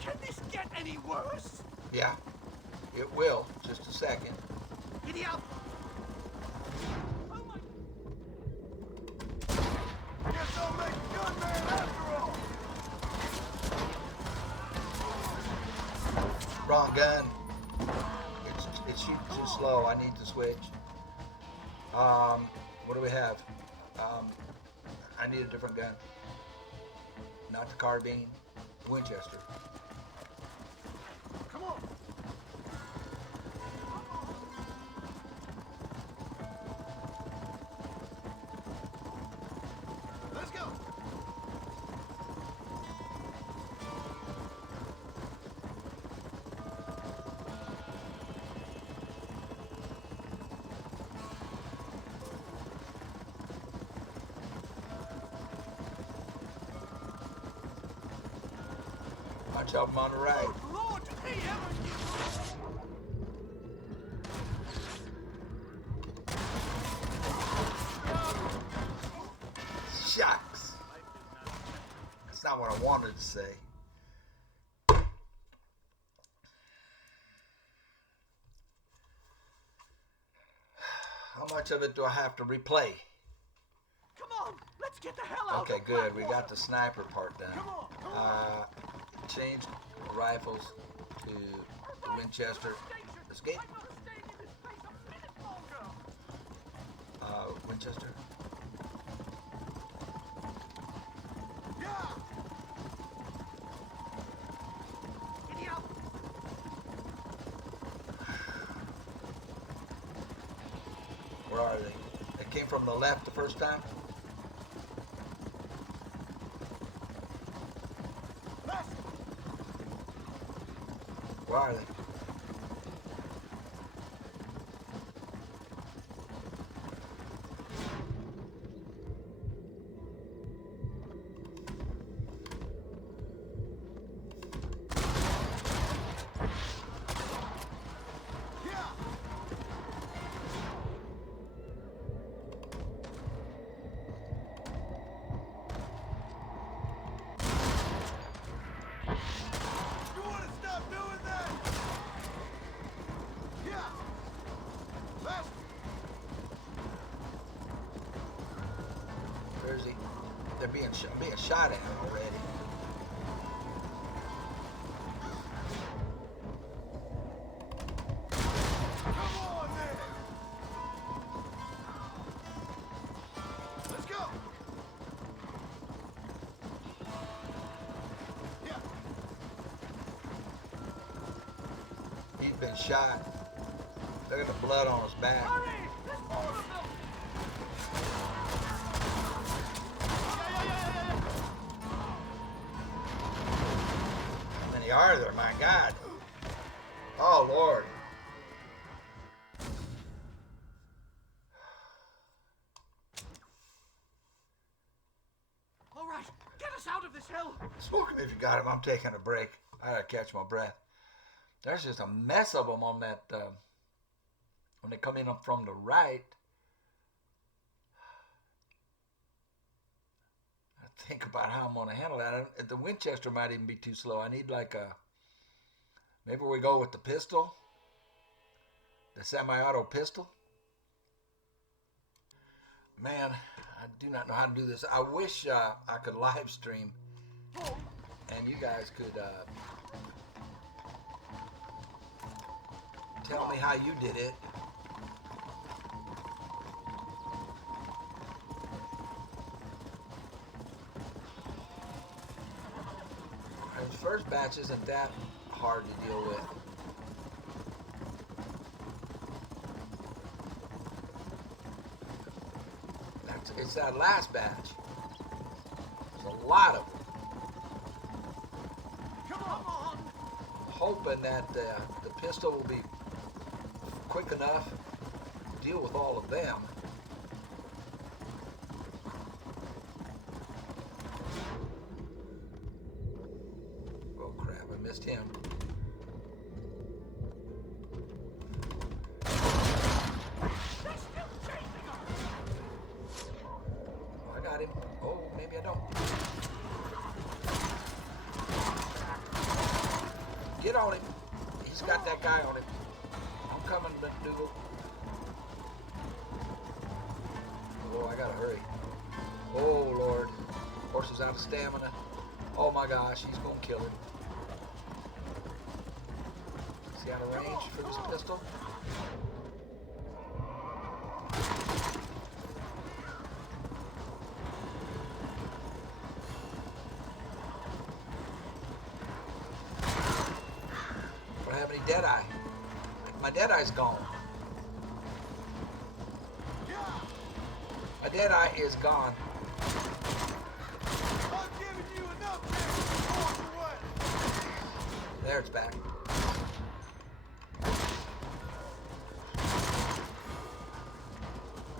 Can this get any worse? Yeah, it will. Just a second. Giddy up. Oh my. Guess I'll make a gunman after all! Wrong gun. It's shooting too slow. I need to switch. What do we have? I need a different gun. Not the carbine. Winchester. Come on! Let's go! Bunch of them on the right. Lord, did they ever give Shucks. That's not what I wanted to say. How much of it do I have to replay? Come on, let's get the hell out Okay, of good. We got Blackwater. the sniper part done. Come on, come on. Changed rifles to the Winchester. Escape. I'm not staying in this place a minute longer. Winchester. Yeah! Giddy up. Where are they? They came from the left the first time. Left! Where are they? Yeah! You wanna stop doing that? Yeah! Left! Where is he? They're being shot at already. Come on then! Let's go! Yeah! He's been shot. Look at the blood on his back. Hurry! There's more of them! How many are there? My God. Oh, Lord. All right, get us out of this hill. Smoke him if you got him. I'm taking a break. I gotta catch my breath. There's just a mess of them on that, when they come in from the right. I think about how I'm gonna handle that. The Winchester might even be too slow. I need like a, maybe we go with the pistol, the semi-auto pistol. Man, I do not know how to do this. I wish I could live stream and you guys could tell me how you did it. This first batch isn't that hard to deal with. It's that last batch. There's a lot of them. Come on! Hoping that the pistol will be quick enough to deal with all of them. Oh crap, I missed him. I got him. Oh, maybe I don't. Get on him. He's got that guy on him. I'm coming, McDougal. Oh, I gotta hurry. Oh, Lord. Horse is out of stamina. Oh, my gosh. He's gonna kill him. Is he out of range for this pistol? Don't have any Deadeye. My Deadeye's gone. My Deadeye is gone. I'm giving you enough chance to walk away. There, it's back.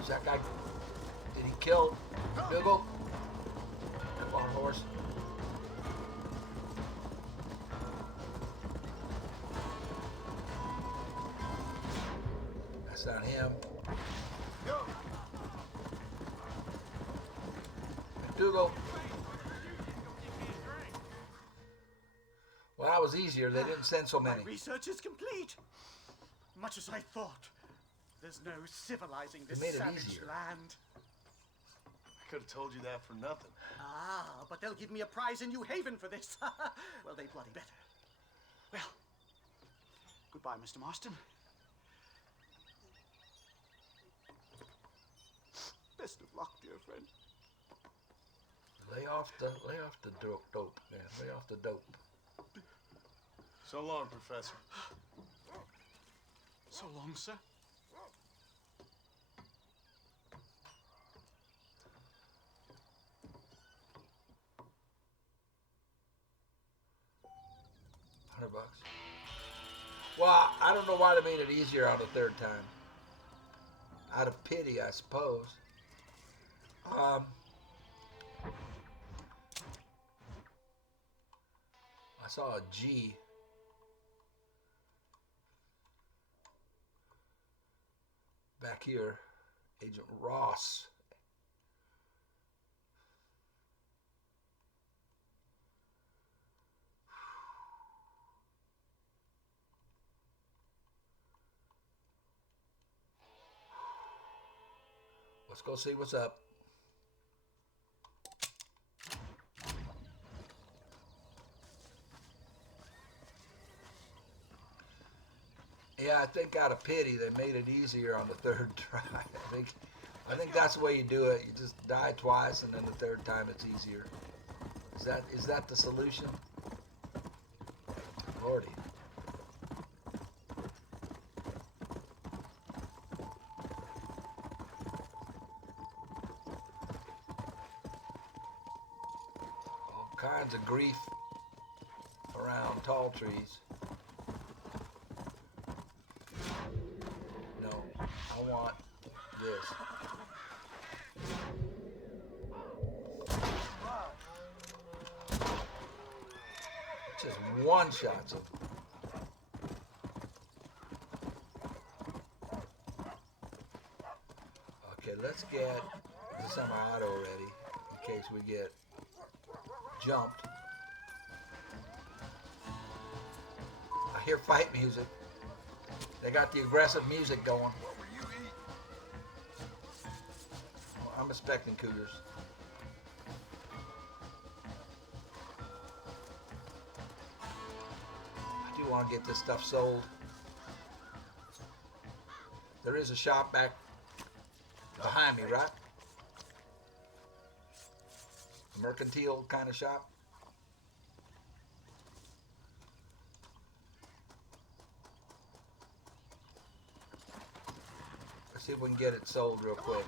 Is that guy? Did he kill Dougal? Come on, horse. That's not him. Go. McDougal. Well, that was easier. They didn't send so many. My research is complete. Much as I thought. There's no civilizing this made it savage easier. land. I could have told you that for nothing. Ah, but they'll give me a prize in New Haven for this. Well, they bloody better. Well, goodbye, Mr. Marston. Best of luck, dear friend. Lay off the dope, man. Lay off the dope. So long, Professor. So long, sir. $100. Well, I don't know why they made it easier on the third time. Out of pity, I suppose. I saw a G. Back here, Agent Ross. Let's go see what's up. Yeah, I think out of pity they made it easier on the third try. I think that's the way you do it. You just die twice, and then the third time it's easier. Is that the solution? Lordy. of grief around tall trees. No, I want this. Just one shot. So. Okay, let's get the semi-auto ready in case we get jumped. I hear fight music. They got the aggressive music going. What were you eating? Well, I'm expecting cougars. I do want to get this stuff sold. There is a shop back behind me, right? A mercantile kind of shop. Let's see if we can get it sold real quick.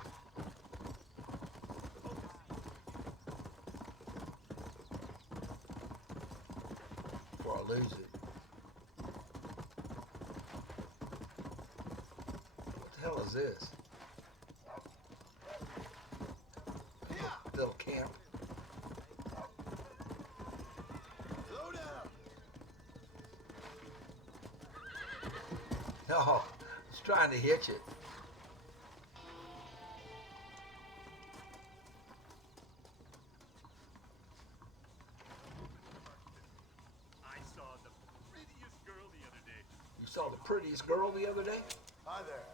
Before I lose it. What the hell is this? Little camp. Slow down. No, I was trying to hitch it. I saw the prettiest girl the other day. You saw the prettiest girl the other day? Hi there.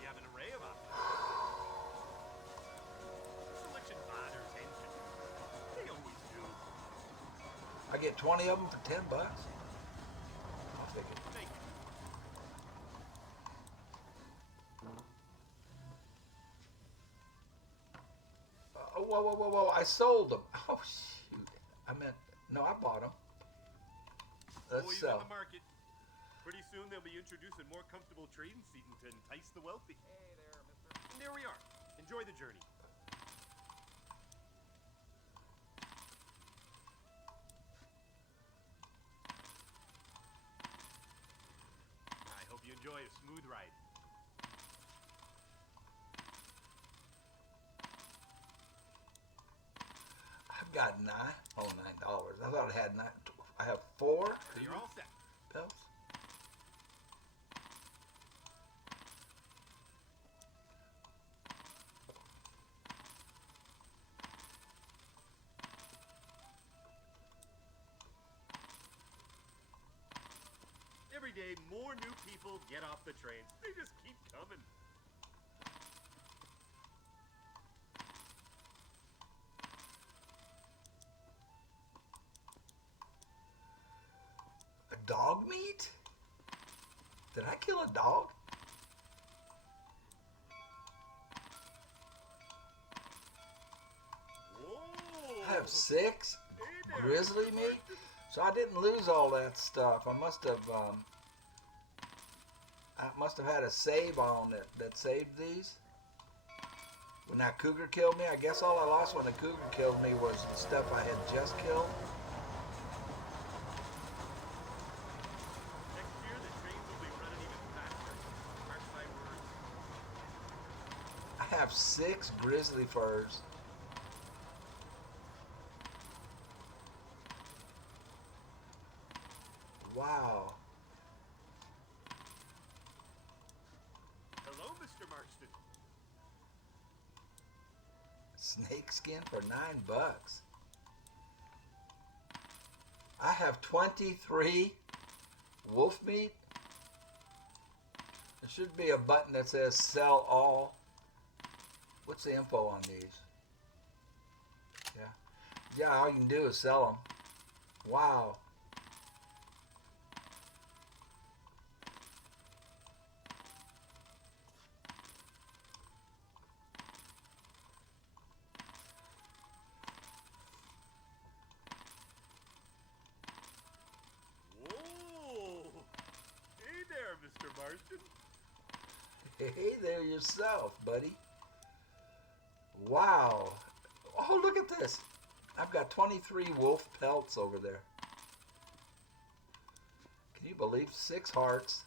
We have an array of options. Selection bothers attention. They always do. I get 20 of them for $10. I'll take it. Thank you. Whoa, whoa, whoa, whoa. I sold them. Oh, shoot. I meant, no, I bought them. Let's Always sell. on the market. Pretty soon they'll be introducing more comfortable trading seating to entice the wealthy. Hey there, mister. And there we are. Enjoy the journey. I hope you enjoy a smooth ride. I've got $9. I thought I had 9. I have 4 So you're all set. belts. Every day, more new people get off the train. They just keep coming. Dog meat? Did I kill a dog? Whoa! I have 6 Hey there, grizzly Mr. meat. Marston. So I didn't lose all that stuff. I must have had a save on that saved these. When that cougar killed me, I guess all I lost when the cougar killed me was the stuff I had just killed. Next year, the trains will be running even faster. Mark my words. I have 6 grizzly furs. Wow. Hello, Mr. Marston. Snake skin for $9. I have 23 wolf meat. There should be a button that says sell all. What's the info on these? Yeah, all you can do is sell them. Wow. Whoa! Hey there, Mr. Marston. Hey there yourself, buddy. Wow. Oh, look at this. I've got 23 wolf pelts over there. Can you believe 6 hearts?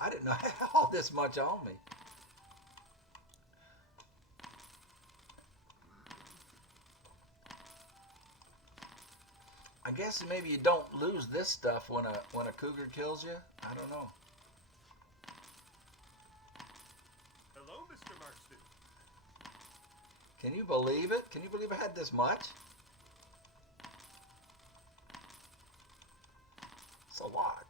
I didn't know I had all this much on me. I guess maybe you don't lose this stuff when a cougar kills you. I don't know. Hello, Mr. Marston. Can you believe it? Can you believe I had this much? It's a lot.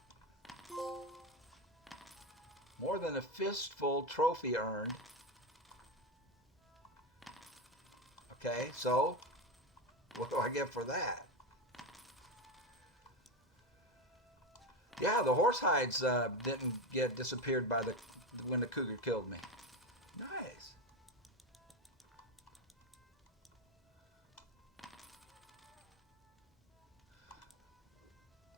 More than a fistful trophy earned. Okay, so what do I get for that? Yeah, the horse hides didn't get disappeared by when the cougar killed me. Nice.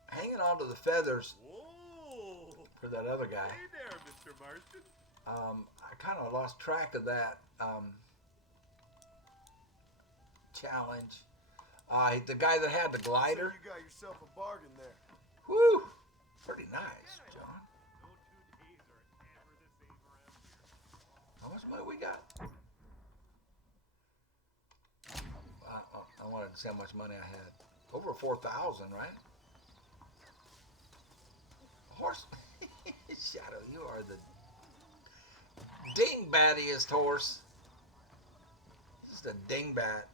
Hanging on to the feathers Whoa! for that other guy. Hey there, Mr. Marston. I kind of lost track of that challenge. The guy that had the glider. You got yourself a bargain there. Woo! Pretty nice, John. No 2 days are ever the same around here. How much money we got? I wanted to see how much money I had. Over 4,000, right? Horse. Shadow, you are the dingbattiest horse. Just a dingbat.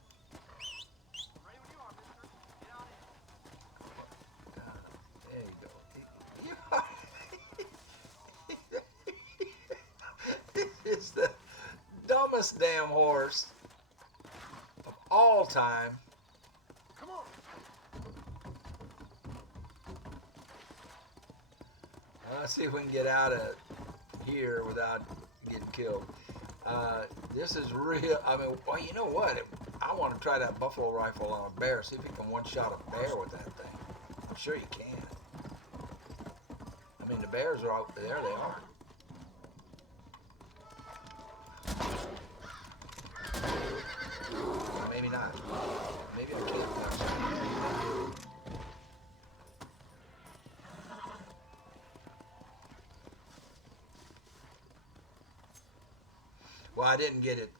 Ready when you are, mister. Get on in. There you go. This is the dumbest damn horse of all time. Come on. Let's see if we can get out of here without getting killed. This is real. I mean, well, you know what? I want to try that buffalo rifle on a bear. See if you can one-shot a bear with that thing. I'm sure you can. I mean, the bears are out there. They are. Maybe not. Maybe I can't. Well, I didn't get it.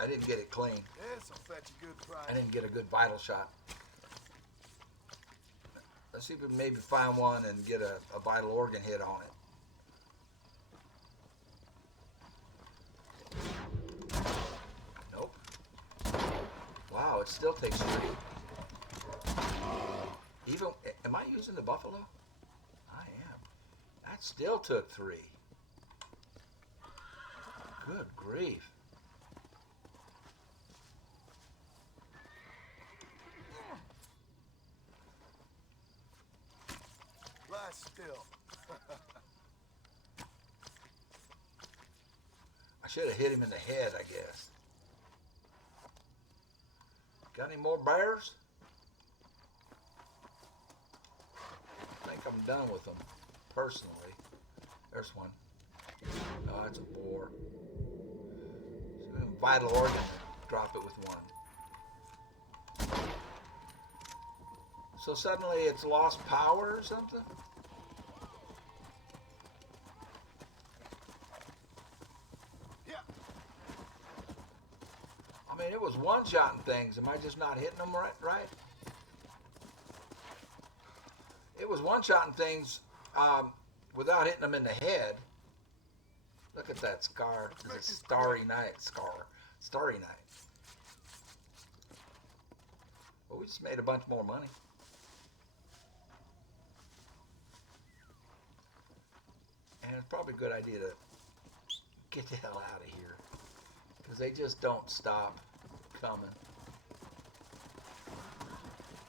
I didn't get it clean. This will fetch a good price. I didn't get a good vital shot. Let's see if we can maybe find one and get a vital organ hit on it. Nope. Wow, it still takes 3. Even, am I using the buffalo? I am. That still took 3. Good grief. Lie still. I should have hit him in the head, I guess. Got any more bears? I think I'm done with them, personally. There's one. Oh, it's a boar. So vital organ, drop it with 1. So suddenly it's lost power or something? Yeah. I mean, it was one-shotting things. Am I just not hitting them right? It was one-shotting things without hitting them in the head. Look at that scar. It's a starry night scar. Starry night. Well, we just made a bunch more money. And it's probably a good idea to get the hell out of here. Because they just don't stop coming.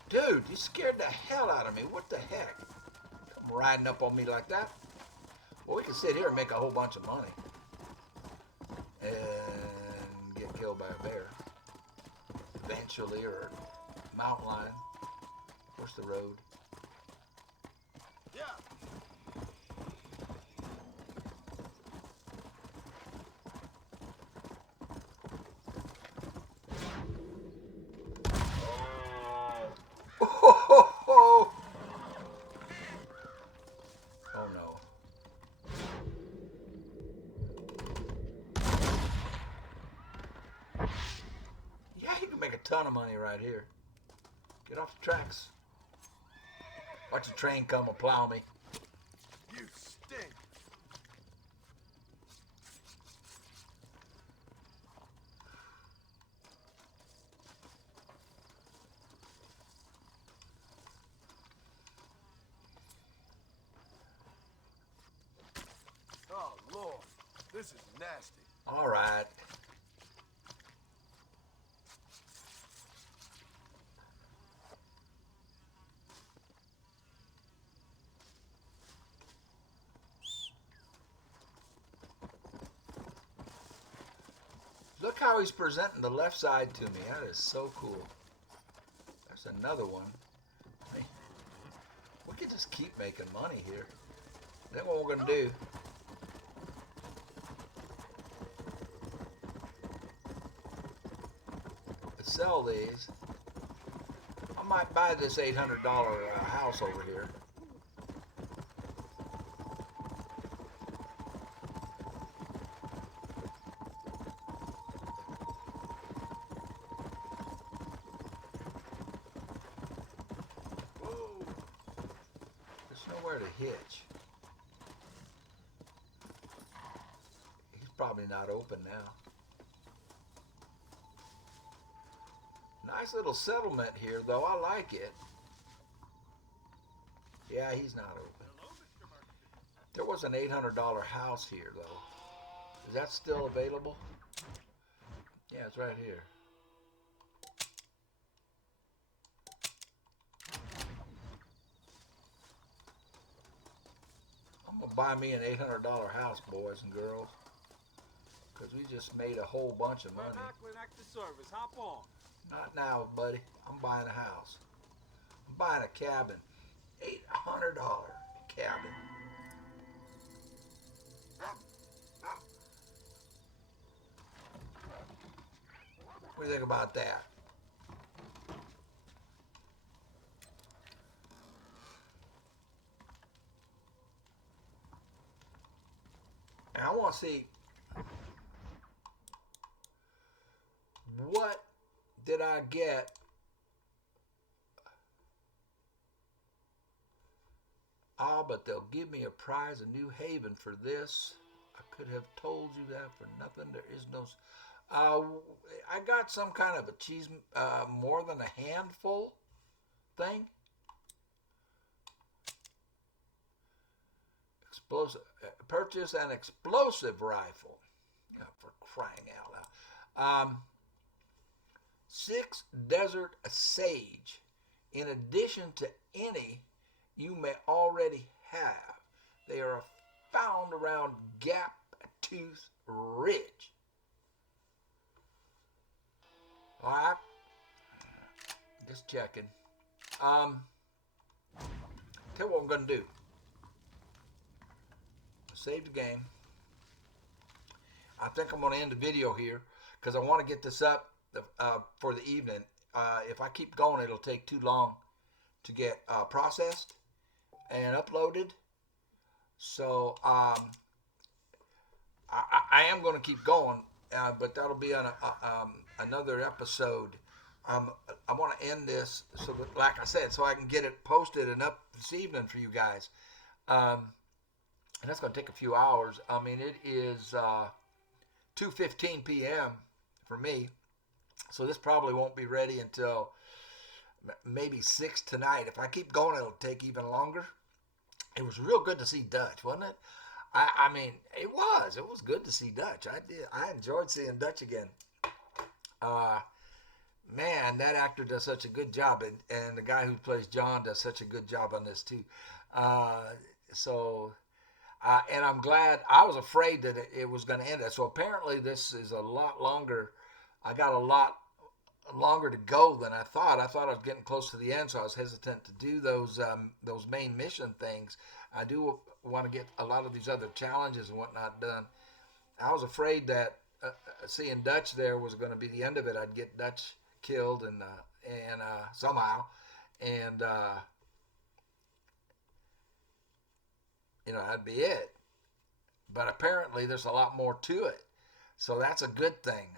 Dude, you scared the hell out of me. What the heck? Come riding up on me like that. Well, we can sit here and make a whole bunch of money. And get killed by a bear. Eventually, or a mountain lion. Where's the road? Yeah. ton of money right here. Get off the tracks. Watch the train come and plow me. You stink. Oh, Lord. This is nasty. All right. Look how he's presenting the left side to me. That is so cool. There's another one. Hey, we could just keep making money here. That's what we're going to do. Let's sell these. I might buy this $800 house over here. Nowhere to hitch. He's probably not open now. Nice little settlement here, though. I like it. Yeah, he's not open. There was an $800 house here, though. Is that still available? Yeah, it's right here. I'm gonna buy me an $800 house, boys and girls, because we just made a whole bunch of money. Active service. Hop on. Not now, buddy. I'm buying a house. I'm buying a cabin. $800 cabin. What do you think about that? And I want to see what did I get but they'll give me a prize, a New Haven for this. I could have told you that for nothing. There is no... I got some kind of a cheese, more than a handful thing. Explosive, purchase an explosive rifle. Oh, for crying out loud. 6 Desert Sage, in addition to any you may already have. They are found around Gap Tooth Ridge. All right, just checking. Tell you what I'm gonna do. Save the game. I think I'm gonna end the video here because I want to get this up for the evening. If I keep going, it'll take too long to get processed and uploaded. So I am going to keep going, but that'll be on another episode. I want to end this so that, like I said, so I can get it posted and up this evening for you guys. And that's going to take a few hours. I mean, it is 2:15 p.m. for me, so this probably won't be ready until maybe 6 tonight. If I keep going, it'll take even longer. It was real good to see Dutch, wasn't it? I mean, it was good to see Dutch. I enjoyed seeing Dutch again. Man, that actor does such a good job, and the guy who plays John does such a good job on this too. And I'm glad. I was afraid that it was going to end it. So apparently this is a lot longer. I got a lot longer to go than I thought. I thought I was getting close to the end, so I was hesitant to do those main mission things. I do want to get a lot of these other challenges and whatnot done. I was afraid that seeing Dutch there was going to be the end of it. I'd get Dutch killed and somehow, and that'd be it. But apparently there's a lot more to it, so that's a good thing.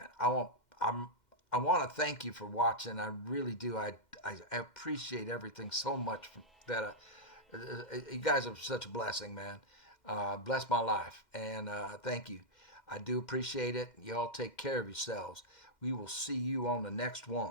I want to thank you for watching. I really do. I appreciate everything so much that you guys are such a blessing, man. Bless my life, and thank you. I do appreciate it. Y'all take care of yourselves. We will see you on the next one.